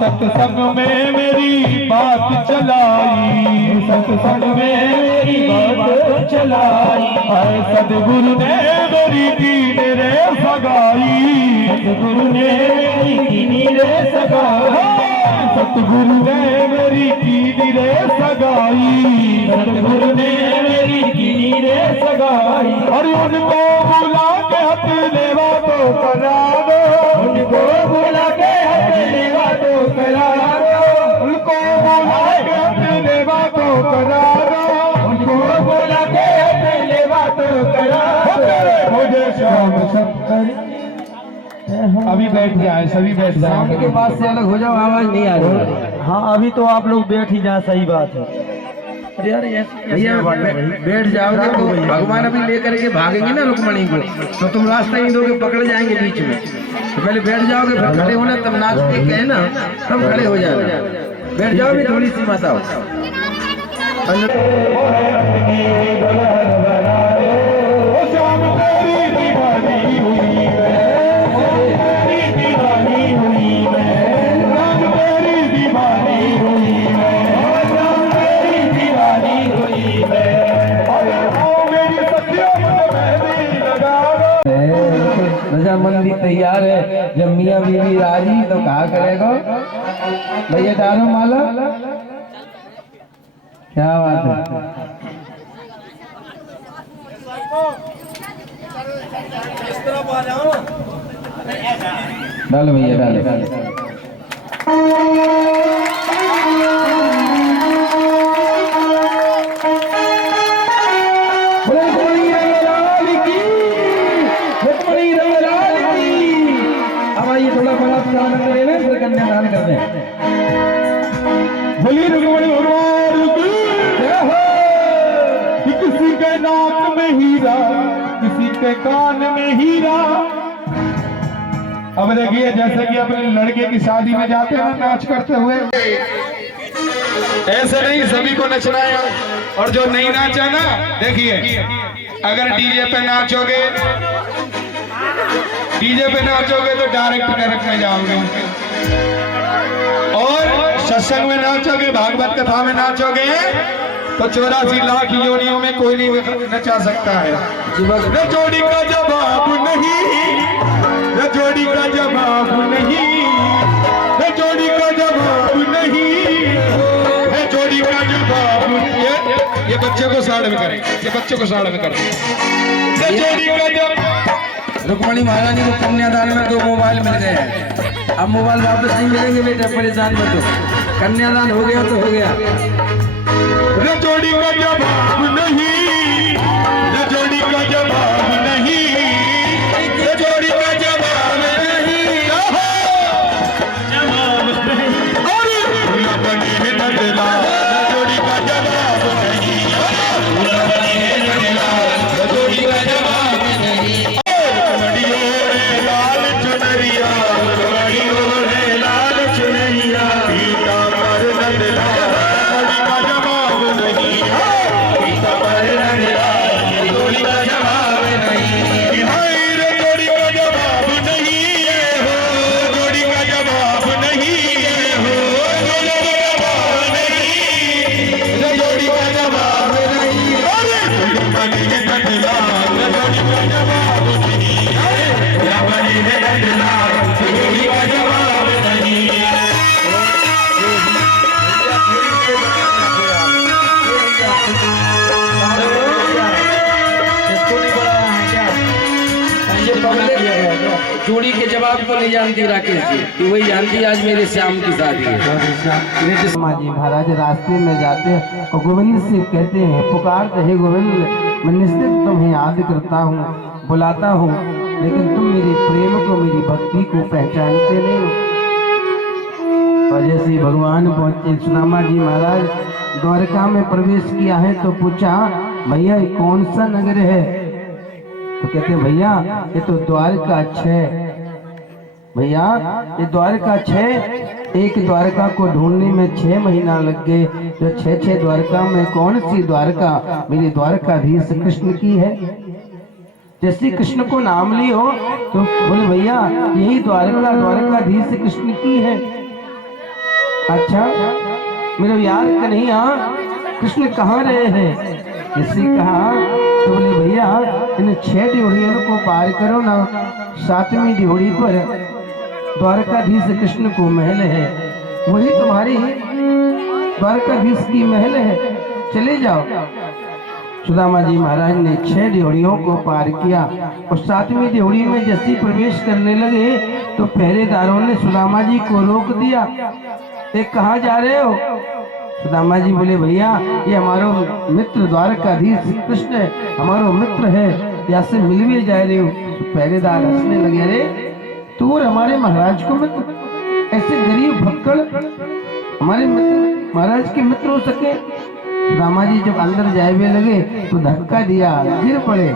सत्संग में मेरी बात चलाई, सत्संग में मेरी बात चलाई, सतगुरु ने मेरी कीनी रे सगाई, सतगुरु ने मेरी कीनी रे सगाई, सतगुरु ने मेरी कीनी रे सगाई, सतगुरु ने मेरी कीनी रे सगाई। और उनको बुला के हथ लेवा तो करा दो, उनको बुला के हथ लेवा तो करा दो, उनको बुला के हथ लेवा तो करा दो, उनको बुला के हथ लेवा तो करा दो। मुझे श्याम सुंदर। अभी बैठ जाए, सभी बैठ जाए। साउंड के पास से अलग हो जाओ, आवाज नहीं आ रही। हाँ अभी तो आप लोग बैठ ही जाए, सही बात है। अरे यार भैया बैठ जाओगे तो भगवान अभी लेकर के भागेंगे ना रुक्मणी को, तो तुम रास्ता ही दोगे, पकड़ जाएंगे बीच में। तो पहले बैठ जाओगे, फिर खड़े होना, तब नाच के कहे ना, तब खड़े हो जाओगे। बैठ जाओ भी थोड़ी सी माता हो। रजामंदी तैयार है, जब मियाँ बीवी राजी तो कहा करेगा भैया डालो माला। क्या बात है। डालो भैया डालो। थोड़ा बड़ा दान करें ना, फिर कन्यादान कर दें। बोलिए रुक्मणी भगवान की जय हो। कि किसी के नाक में हीरा, किसी के कान में हीरा। अब देखिए, जैसे कि अपने लड़के की शादी में जाते हैं नाच करते हुए, ऐसे नहीं, सभी को नचना है। और जो नहीं नाचा ना, देखिए अगर डीजे पे नाचोगे, डीजे पे नाचोगे तो डायरेक्ट नरक में जाओगे। और सत्संग में नाचोगे, भागवत कथा में नाचोगे तो 84 लाख योनियों में कोई नहीं नचा सकता है। न जोड़ी का जवाब नहीं, न जोड़ी का जवाब नहीं, न जोड़ी का जवाब नहीं, न जोड़ी का जवाब। ये बच्चे को साड़ में करें, ये बच्चे को साड़ में करें। न जोड़ी का जवाब। रुक्मणी महारानी को कन्यादान में 2 मोबाइल मिल गए हैं। अब मोबाइल वापस नहीं मिलेंगे बेटा, परेशान मत हो। कन्यादान हो गया तो हो गया। जोड़ी का जवाब नहीं, जोड़ी का जवाब नहीं, जोड़ी का जवाब नहीं, जवाब नहीं। और बनी है नजला, जोड़ी का जवाब नहीं, जोड़ी का जवाब नहीं। लाल चुनरिया, लाल चुनरिया, पीता पर नजला, जोड़ी का जवाब नहीं, पीता पर ड्योढ़ी के जवाब को नहीं जानती राकेश जी, कि वही जानती आज मेरे श्याम की शादी है। शर्मा जी महाराज रास्ते में जाते हैं और गोविंद से कहते हैं, पुकारते हे गोविंद, मैं निश्चित तुम्हें याद करता हूँ, बुलाता हूँ, लेकिन तुम मेरे प्रेम को, मेरी भक्ति को पहचानते नहीं हो। और जैसे भगवान पहुंचे, सुदामा जी महाराज द्वारका में प्रवेश किया है तो पूछा, भैया ये कौन सा नगर है? तो कहते भैया ये तो द्वारका 6। भैया ये द्वारका 6, एक द्वारका को ढूंढने में 6 महीना लग गए। जो 6 द्वारका में कौन सी द्वारका मेरी द्वारकाधीश कृष्ण की है? जैसे कृष्ण को नाम ली हो तो बोले भैया यही द्वारका द्वारकाधीश कृष्ण की है। अच्छा मेरे याद का नहीं, कृष्ण कहाँ रहे हैं? किसी कहा तो बोले भैया इन 6 ड्योढ़ियों को पार करो ना, 7वीं ड्योढ़ी पर द्वारकाधीश कृष्ण को महल है, वही तुम्हारी द्वारकाधीश की महल है, चले जाओ। सुदामा जी महाराज ने 6 ड्योढ़ियों को पार किया और 7वीं ड्योढ़ी में जैसे प्रवेश करने लगे तो पहरेदारों ने सुदामा जी को रोक दिया। एक कहाँ जा रहे हो? सुदामा जी बोले भैया ये हमारो मित्र द्वारकाधीश कृष्ण है, हमारो मित्र है, यहाँ से मिलवे जा रहे हो। पहरेदार हंसने लगे, अरे तू और हमारे महाराज को मित्र, ऐसे गरीब भक्कड़ हमारे मित्र महाराज के मित्र हो सके? सुदामा जी जब अंदर जाए लगे तो धक्का दिया, गिर पड़े।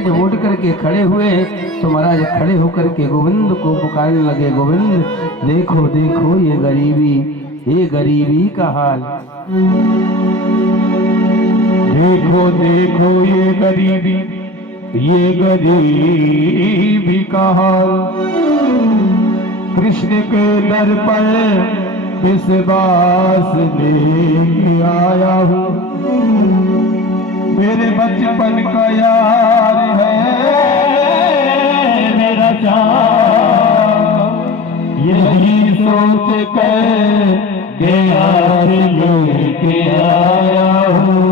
जब उठ करके खड़े हुए तो महाराज खड़े होकर के गोविंद को पुकारने लगे, गोविंद देखो देखो ये गरीबी का हाल, देखो देखो ये गरीबी का हाल। कृष्ण के दर पर विश्वास लेके आया हूँ, मेरे बचपन का यार है मेरा चार, यही सोच कर गया लेके आया हूँ।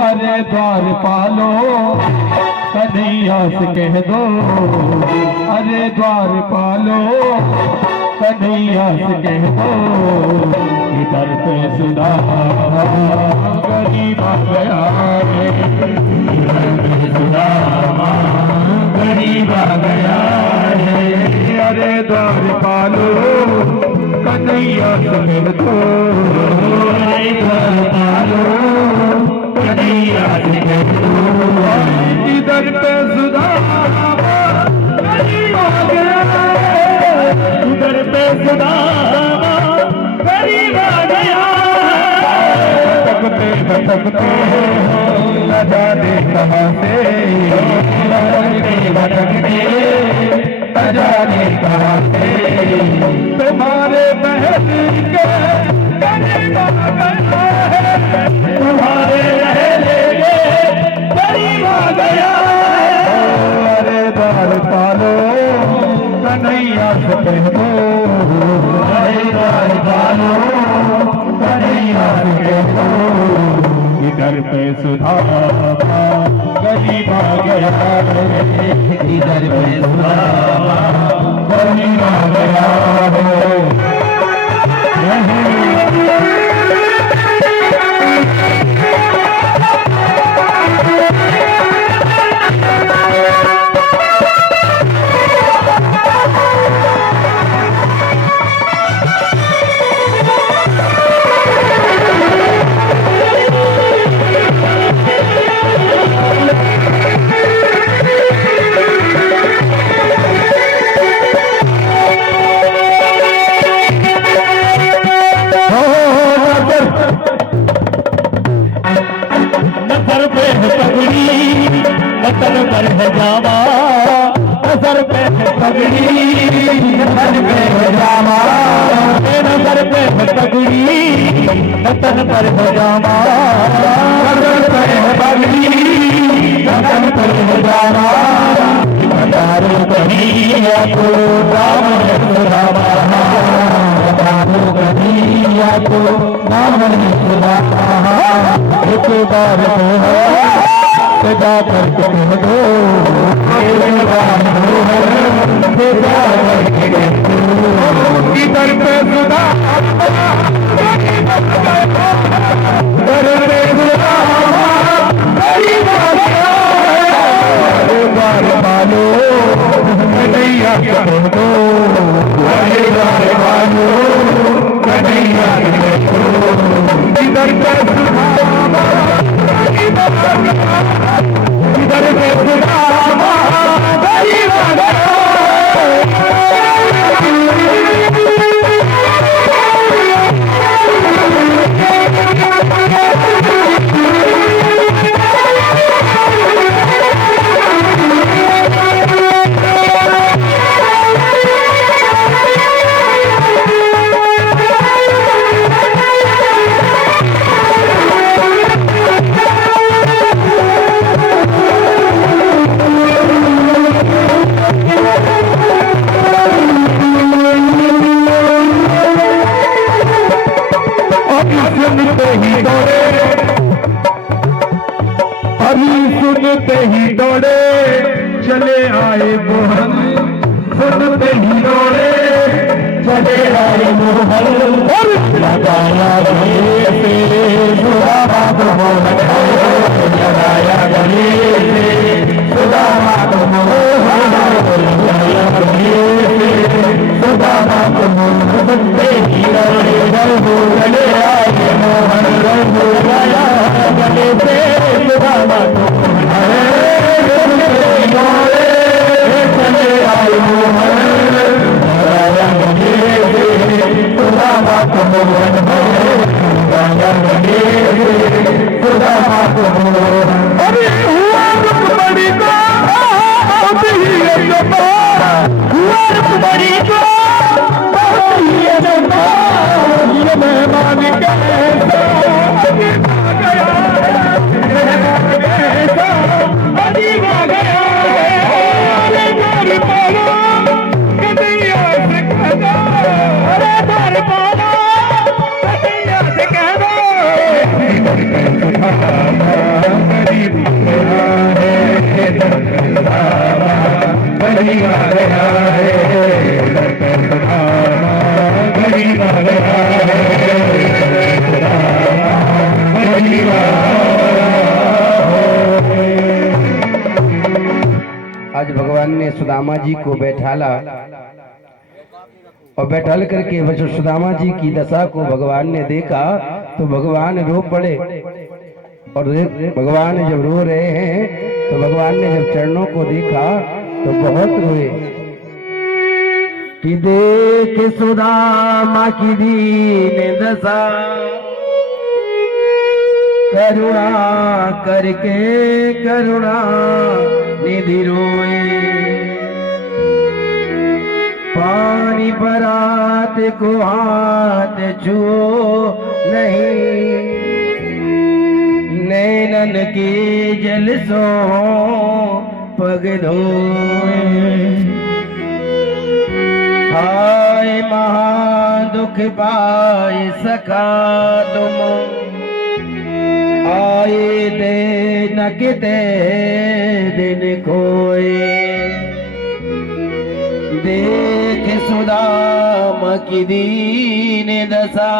अरे द्वार पालो कन्हैया से कह दो, अरे द्वार पालो कन्हैया से कह दो, इधर पे सुदामा गरीब आ गया है, इधर पे सुदामा गरीब आ गया है। अरे द्वार पालो कन्हैया से कह दो, अरे द्वार पालो कन्हैया से कह दो, इधर पे सुदामा गरीब आ गया है, इधर पे सुदामा गरीब आ गया। भटकते न जाने कहाँ से, भटकते न जाने कहाँ से, तुम्हारे बहन के गरीब आ गया है, तुम्हारे रहने के गरीब आ गया है। अरे द्वार पालो कन्हैया से कह दो, अरे द्वार पालो कन्हैया से कह दो, इधर पे सुदामा गरीब आ गया है, इधर पे सुदामा गरीब आ गया है। नजर पर है जावा, नजर पे है पगड़ी, नजर पे है जावा, नजर पे है पगड़ी, नजर पर है जावा, नजर पे है पगड़ी, नजर पर है जावा, तारो कन्हैया को राम है सुदामा, तारो कन्हैया को राम है सुदामा। एक बार सदा करके कह दो, एक बार सदा करके कह दो, इधर पे सुदा बार बालो कन्हैया कह दो, बार बालो कन्हैया कह दो, इधर पे सुदामा, इधर पे सुदामा, सुनते ही दौड़े चले आए मोहन, सुनते ही दौड़े चले आए मोहन, लगाया गले से सुदामा को मोहन, लगाया गले से सुदामा को मोहन, लगाया गले से सुदामा को मोहन, सुनते ही दौड़े चले आए मोहन, लगाया गले से सुदामा को चले आए मोहन, लगाया गले से सुदामा को मोहन, लगाया गले से सुदामा को मोहन। अरे हुआ रुक्मणी को हुआ रुक्मणी को ये मेहमान कैसा गया, आज भगवान ने सुदामा जी को बैठाला और बैठाल करके सुदामा जी की दशा को भगवान ने देखा तो भगवान रो पड़े। और भगवान जब रो रहे हैं तो भगवान ने जब चरणों को देखा तो बहुत रोए कि देख सुदामा की दीन दशा, करुणा करके करुणा निधि रोए, पानी परात को हाथ छुओ नहीं, नैनन के जल सो पग धोए, हाय महा दुख पाए सखा तुम, आए दे न किते दिन खोए, देख सुदामा की दीन दशा,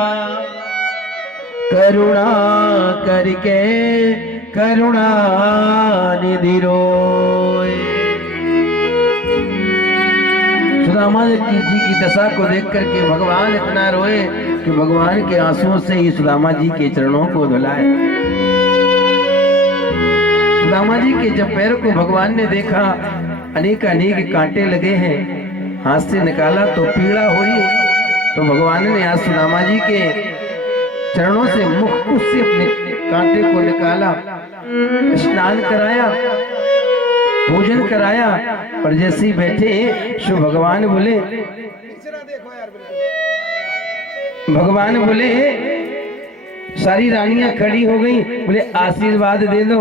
करुणा करके करुणा निधि रोए। सुदामा जी की दशा को देख करके भगवान इतना रोए कि भगवान के आंसुओं से ही सुदामा जी के चरणों को धुलाए। सुदामा जी के जब पैर को भगवान ने देखा अनेक अनेक कांटे लगे हैं, हाथ से निकाला तो पीड़ा हुई, तो भगवान ने आज सुदामा जी के चरणों से मुख उससे अपने कांटे को निकाला, स्नान कराया, भोजन कराया। और जैसे ही बैठे शिव भगवान बोले सारी रानियां खड़ी हो गई, बोले आशीर्वाद दे दो।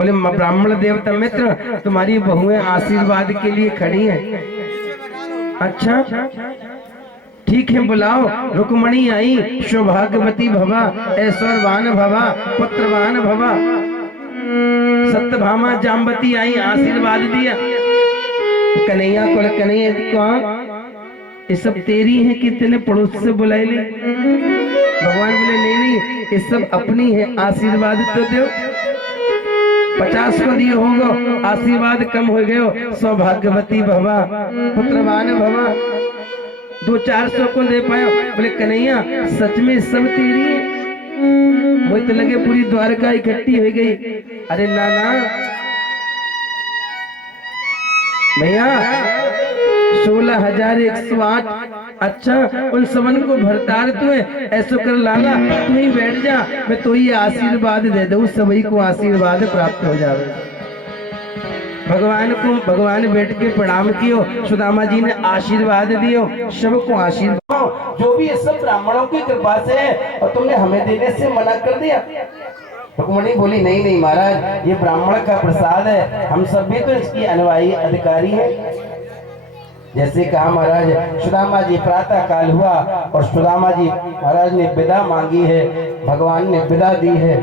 बोले ब्राह्मण देवता मित्र तुम्हारी बहुएं आशीर्वाद के लिए खड़ी हैं। अच्छा ठीक है बुलाओ। रुक्मणी आई, सौभाग्यवती भवा, ऐश्वर्यवान भवा, पुत्रवान भवा। सत्यभामा जाम्बती आई, आशीर्वाद दिया। कन्हैया को कन्हैया कहा ये सब तेरी है कि तेने पड़ोस से बुलाई ली? भगवान बोले नहीं नहीं ये सब अपनी है, आशीर्वाद तो दो। 50 को दिए होगा, आशीर्वाद कम हो गए। सौभाग्यवती भवा, पुत्रवान भवा। 200-400 को दे पाए। बोले कन्हैया सच में सब तेरी है? मुझे तो लगे पूरी द्वारका इकट्ठी हो गई। अरे ना ना भैया 16,108। अच्छा उन सबन को भरतार तू है, ऐसो कर लाला तू ही बैठ जा, मैं तो ही आशीर्वाद दे दूं, सभी को आशीर्वाद प्राप्त हो जावे। भगवान बैठ के प्रणाम कियो। सुदामा जी ने आशीर्वाद दियो, सबको आशीर्वाद। जो भी ये सब ब्राह्मणों की कृपा से है और तुमने हमें देने से मना कर दिया। रुक्मणी बोली नहीं नहीं महाराज ये ब्राह्मण का प्रसाद है, हम सब भी तो इसकी अनुयायी अधिकारी हैं। जैसे कहा महाराज सुदामा जी प्रातः काल हुआ और सुदामा जी महाराज ने विदा मांगी है, भगवान ने विदा दी है।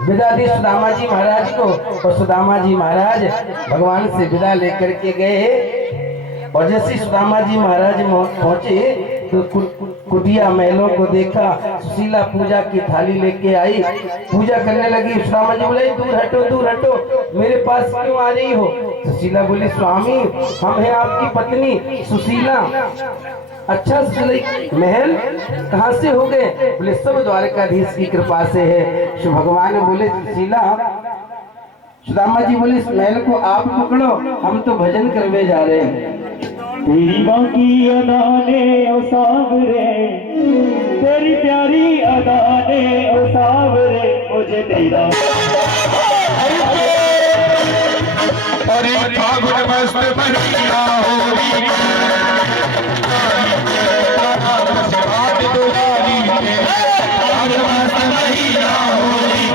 विदा दी सुदामा जी महाराज को और सुदामा जी महाराज भगवान से विदा लेकर के गए। और जैसे सुदामा जी महाराज पहुंचे तो कुटिया महलों को देखा। सुशीला पूजा की थाली लेके आई, पूजा करने लगी। सुदामा जी बोले दूर हटो, मेरे पास क्यों आ रही हो? सुशीला बोली स्वामी हम हैं आपकी पत्नी सुशीला। अच्छा सुशीला महल कहाँ से हो गए? बोले सब द्वारकाधीश की कृपा से है। शिव भगवान बोले सुशीला। सुदामा जी बोले इस महल को आप पकड़ो, हम तो भजन करने जा रहे हैं। तेरी बाकी अदा ने ओ सावरे, तेरी प्यारी अदा ने ओ सावरे, मुझे तेरा अरे फागुन मस्त महीना होरी आज दुलारी है, फागुन मस्त महीना होरी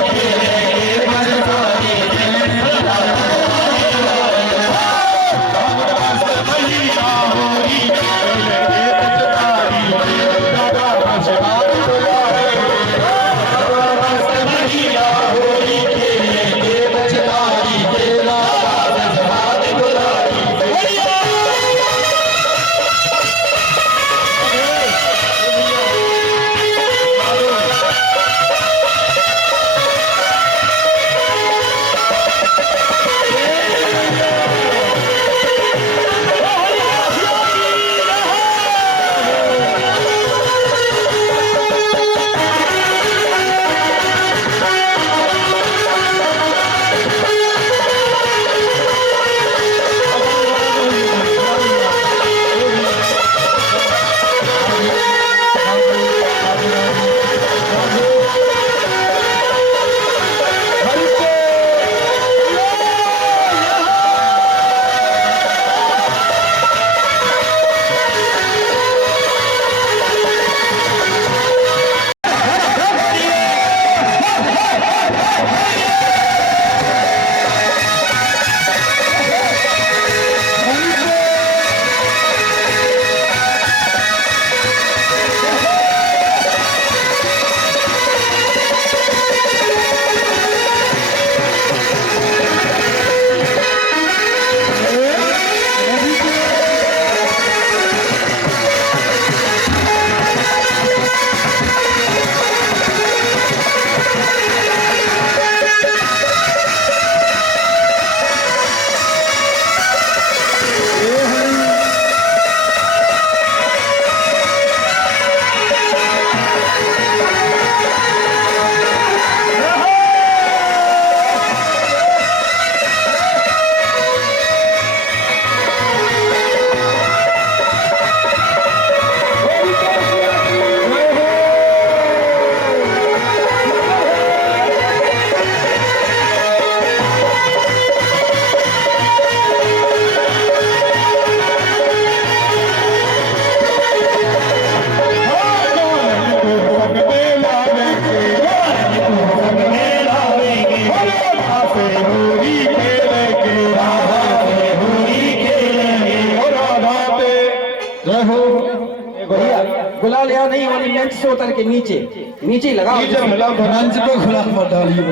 उतर के नीचे नीचे ही लगाओ। मंच पे खुला मत डालिए।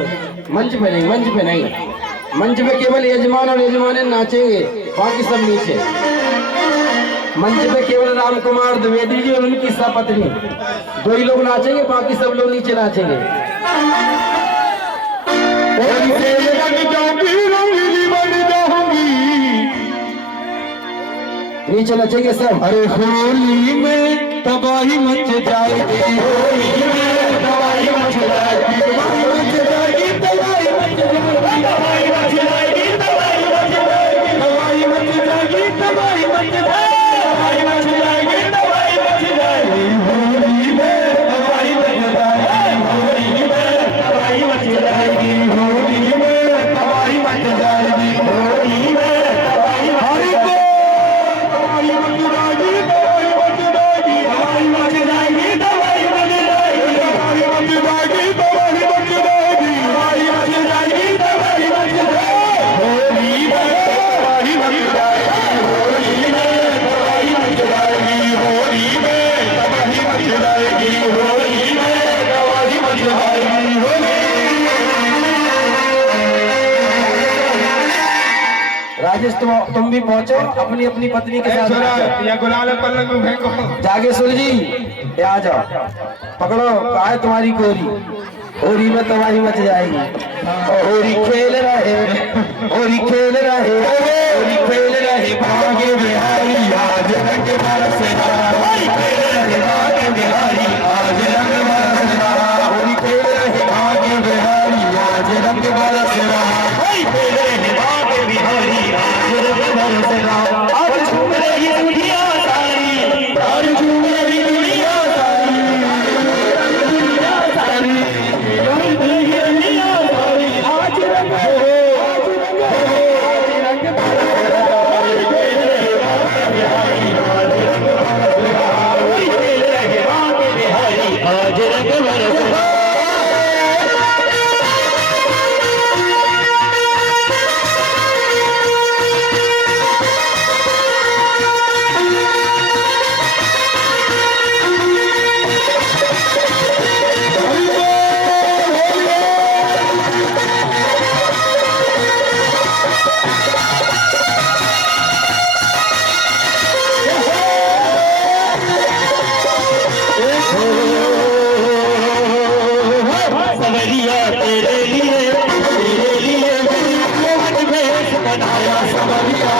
मंच पे नहीं, मंच पे नहीं, मंच पे केवल यजमान और यजमाने नाचेंगे, बाकी सब नीचे। मंच पे केवल राम कुमार द्विवेदी जी और उनकी सपत्नी दो ही लोग नाचेंगे, बाकी सब लोग नीचे नाचेंगे। नीचे नचेंगे सब। अरे होली में तबाही मच जाएगी, होली में तबाही मच जाएगी, तबाही मच जाएगी, तबाही मच जाएगी, तबाही मच जाएगी, तबाही मच जाएगी, तबाही मच जाएगी, तबाही मच जाएगी, तबाही मच जाएगी, होली में तबाही मच जाएगी, होली में तबाही मच जाएगी, होली में तबाही मच जाएगी, होली में राजेश तुम भी पहुंचो अपनी अपनी पत्नी के साथ। या गुलाल पल्लंग में फेंको। जागेश्वर जी ये आ जाओ, पकड़ो कहा है तुम्हारी गोरी, होली में तबाही मच जाएगी। होली खेल रहे, होली खेल रहे, होली खेल रहे भागे बिहारी आज रंग बरसेगा, होली खेल रहे भागे बिहारी आज रंग बरसेगा, होली खेल रहे भागे बिहारी आज रंग बरसेगा, होली खेल रहे भागे बिहारी आज रंग बरसेगा। आज झूम रही दुनिया सारी, आज झूम रही दुनिया सारी, दुनिया सारी, रंग रही दुनिया सारी, आज रंग आज रंग बरसेगा, होली खेल रहे भागे बिहारी आज रंग बरसेगा, होली खेल रहे भागे बिहारी आज रंग बरसेगा। सवरिया तेरे लिए मोहन भेष बनाया, सवरिया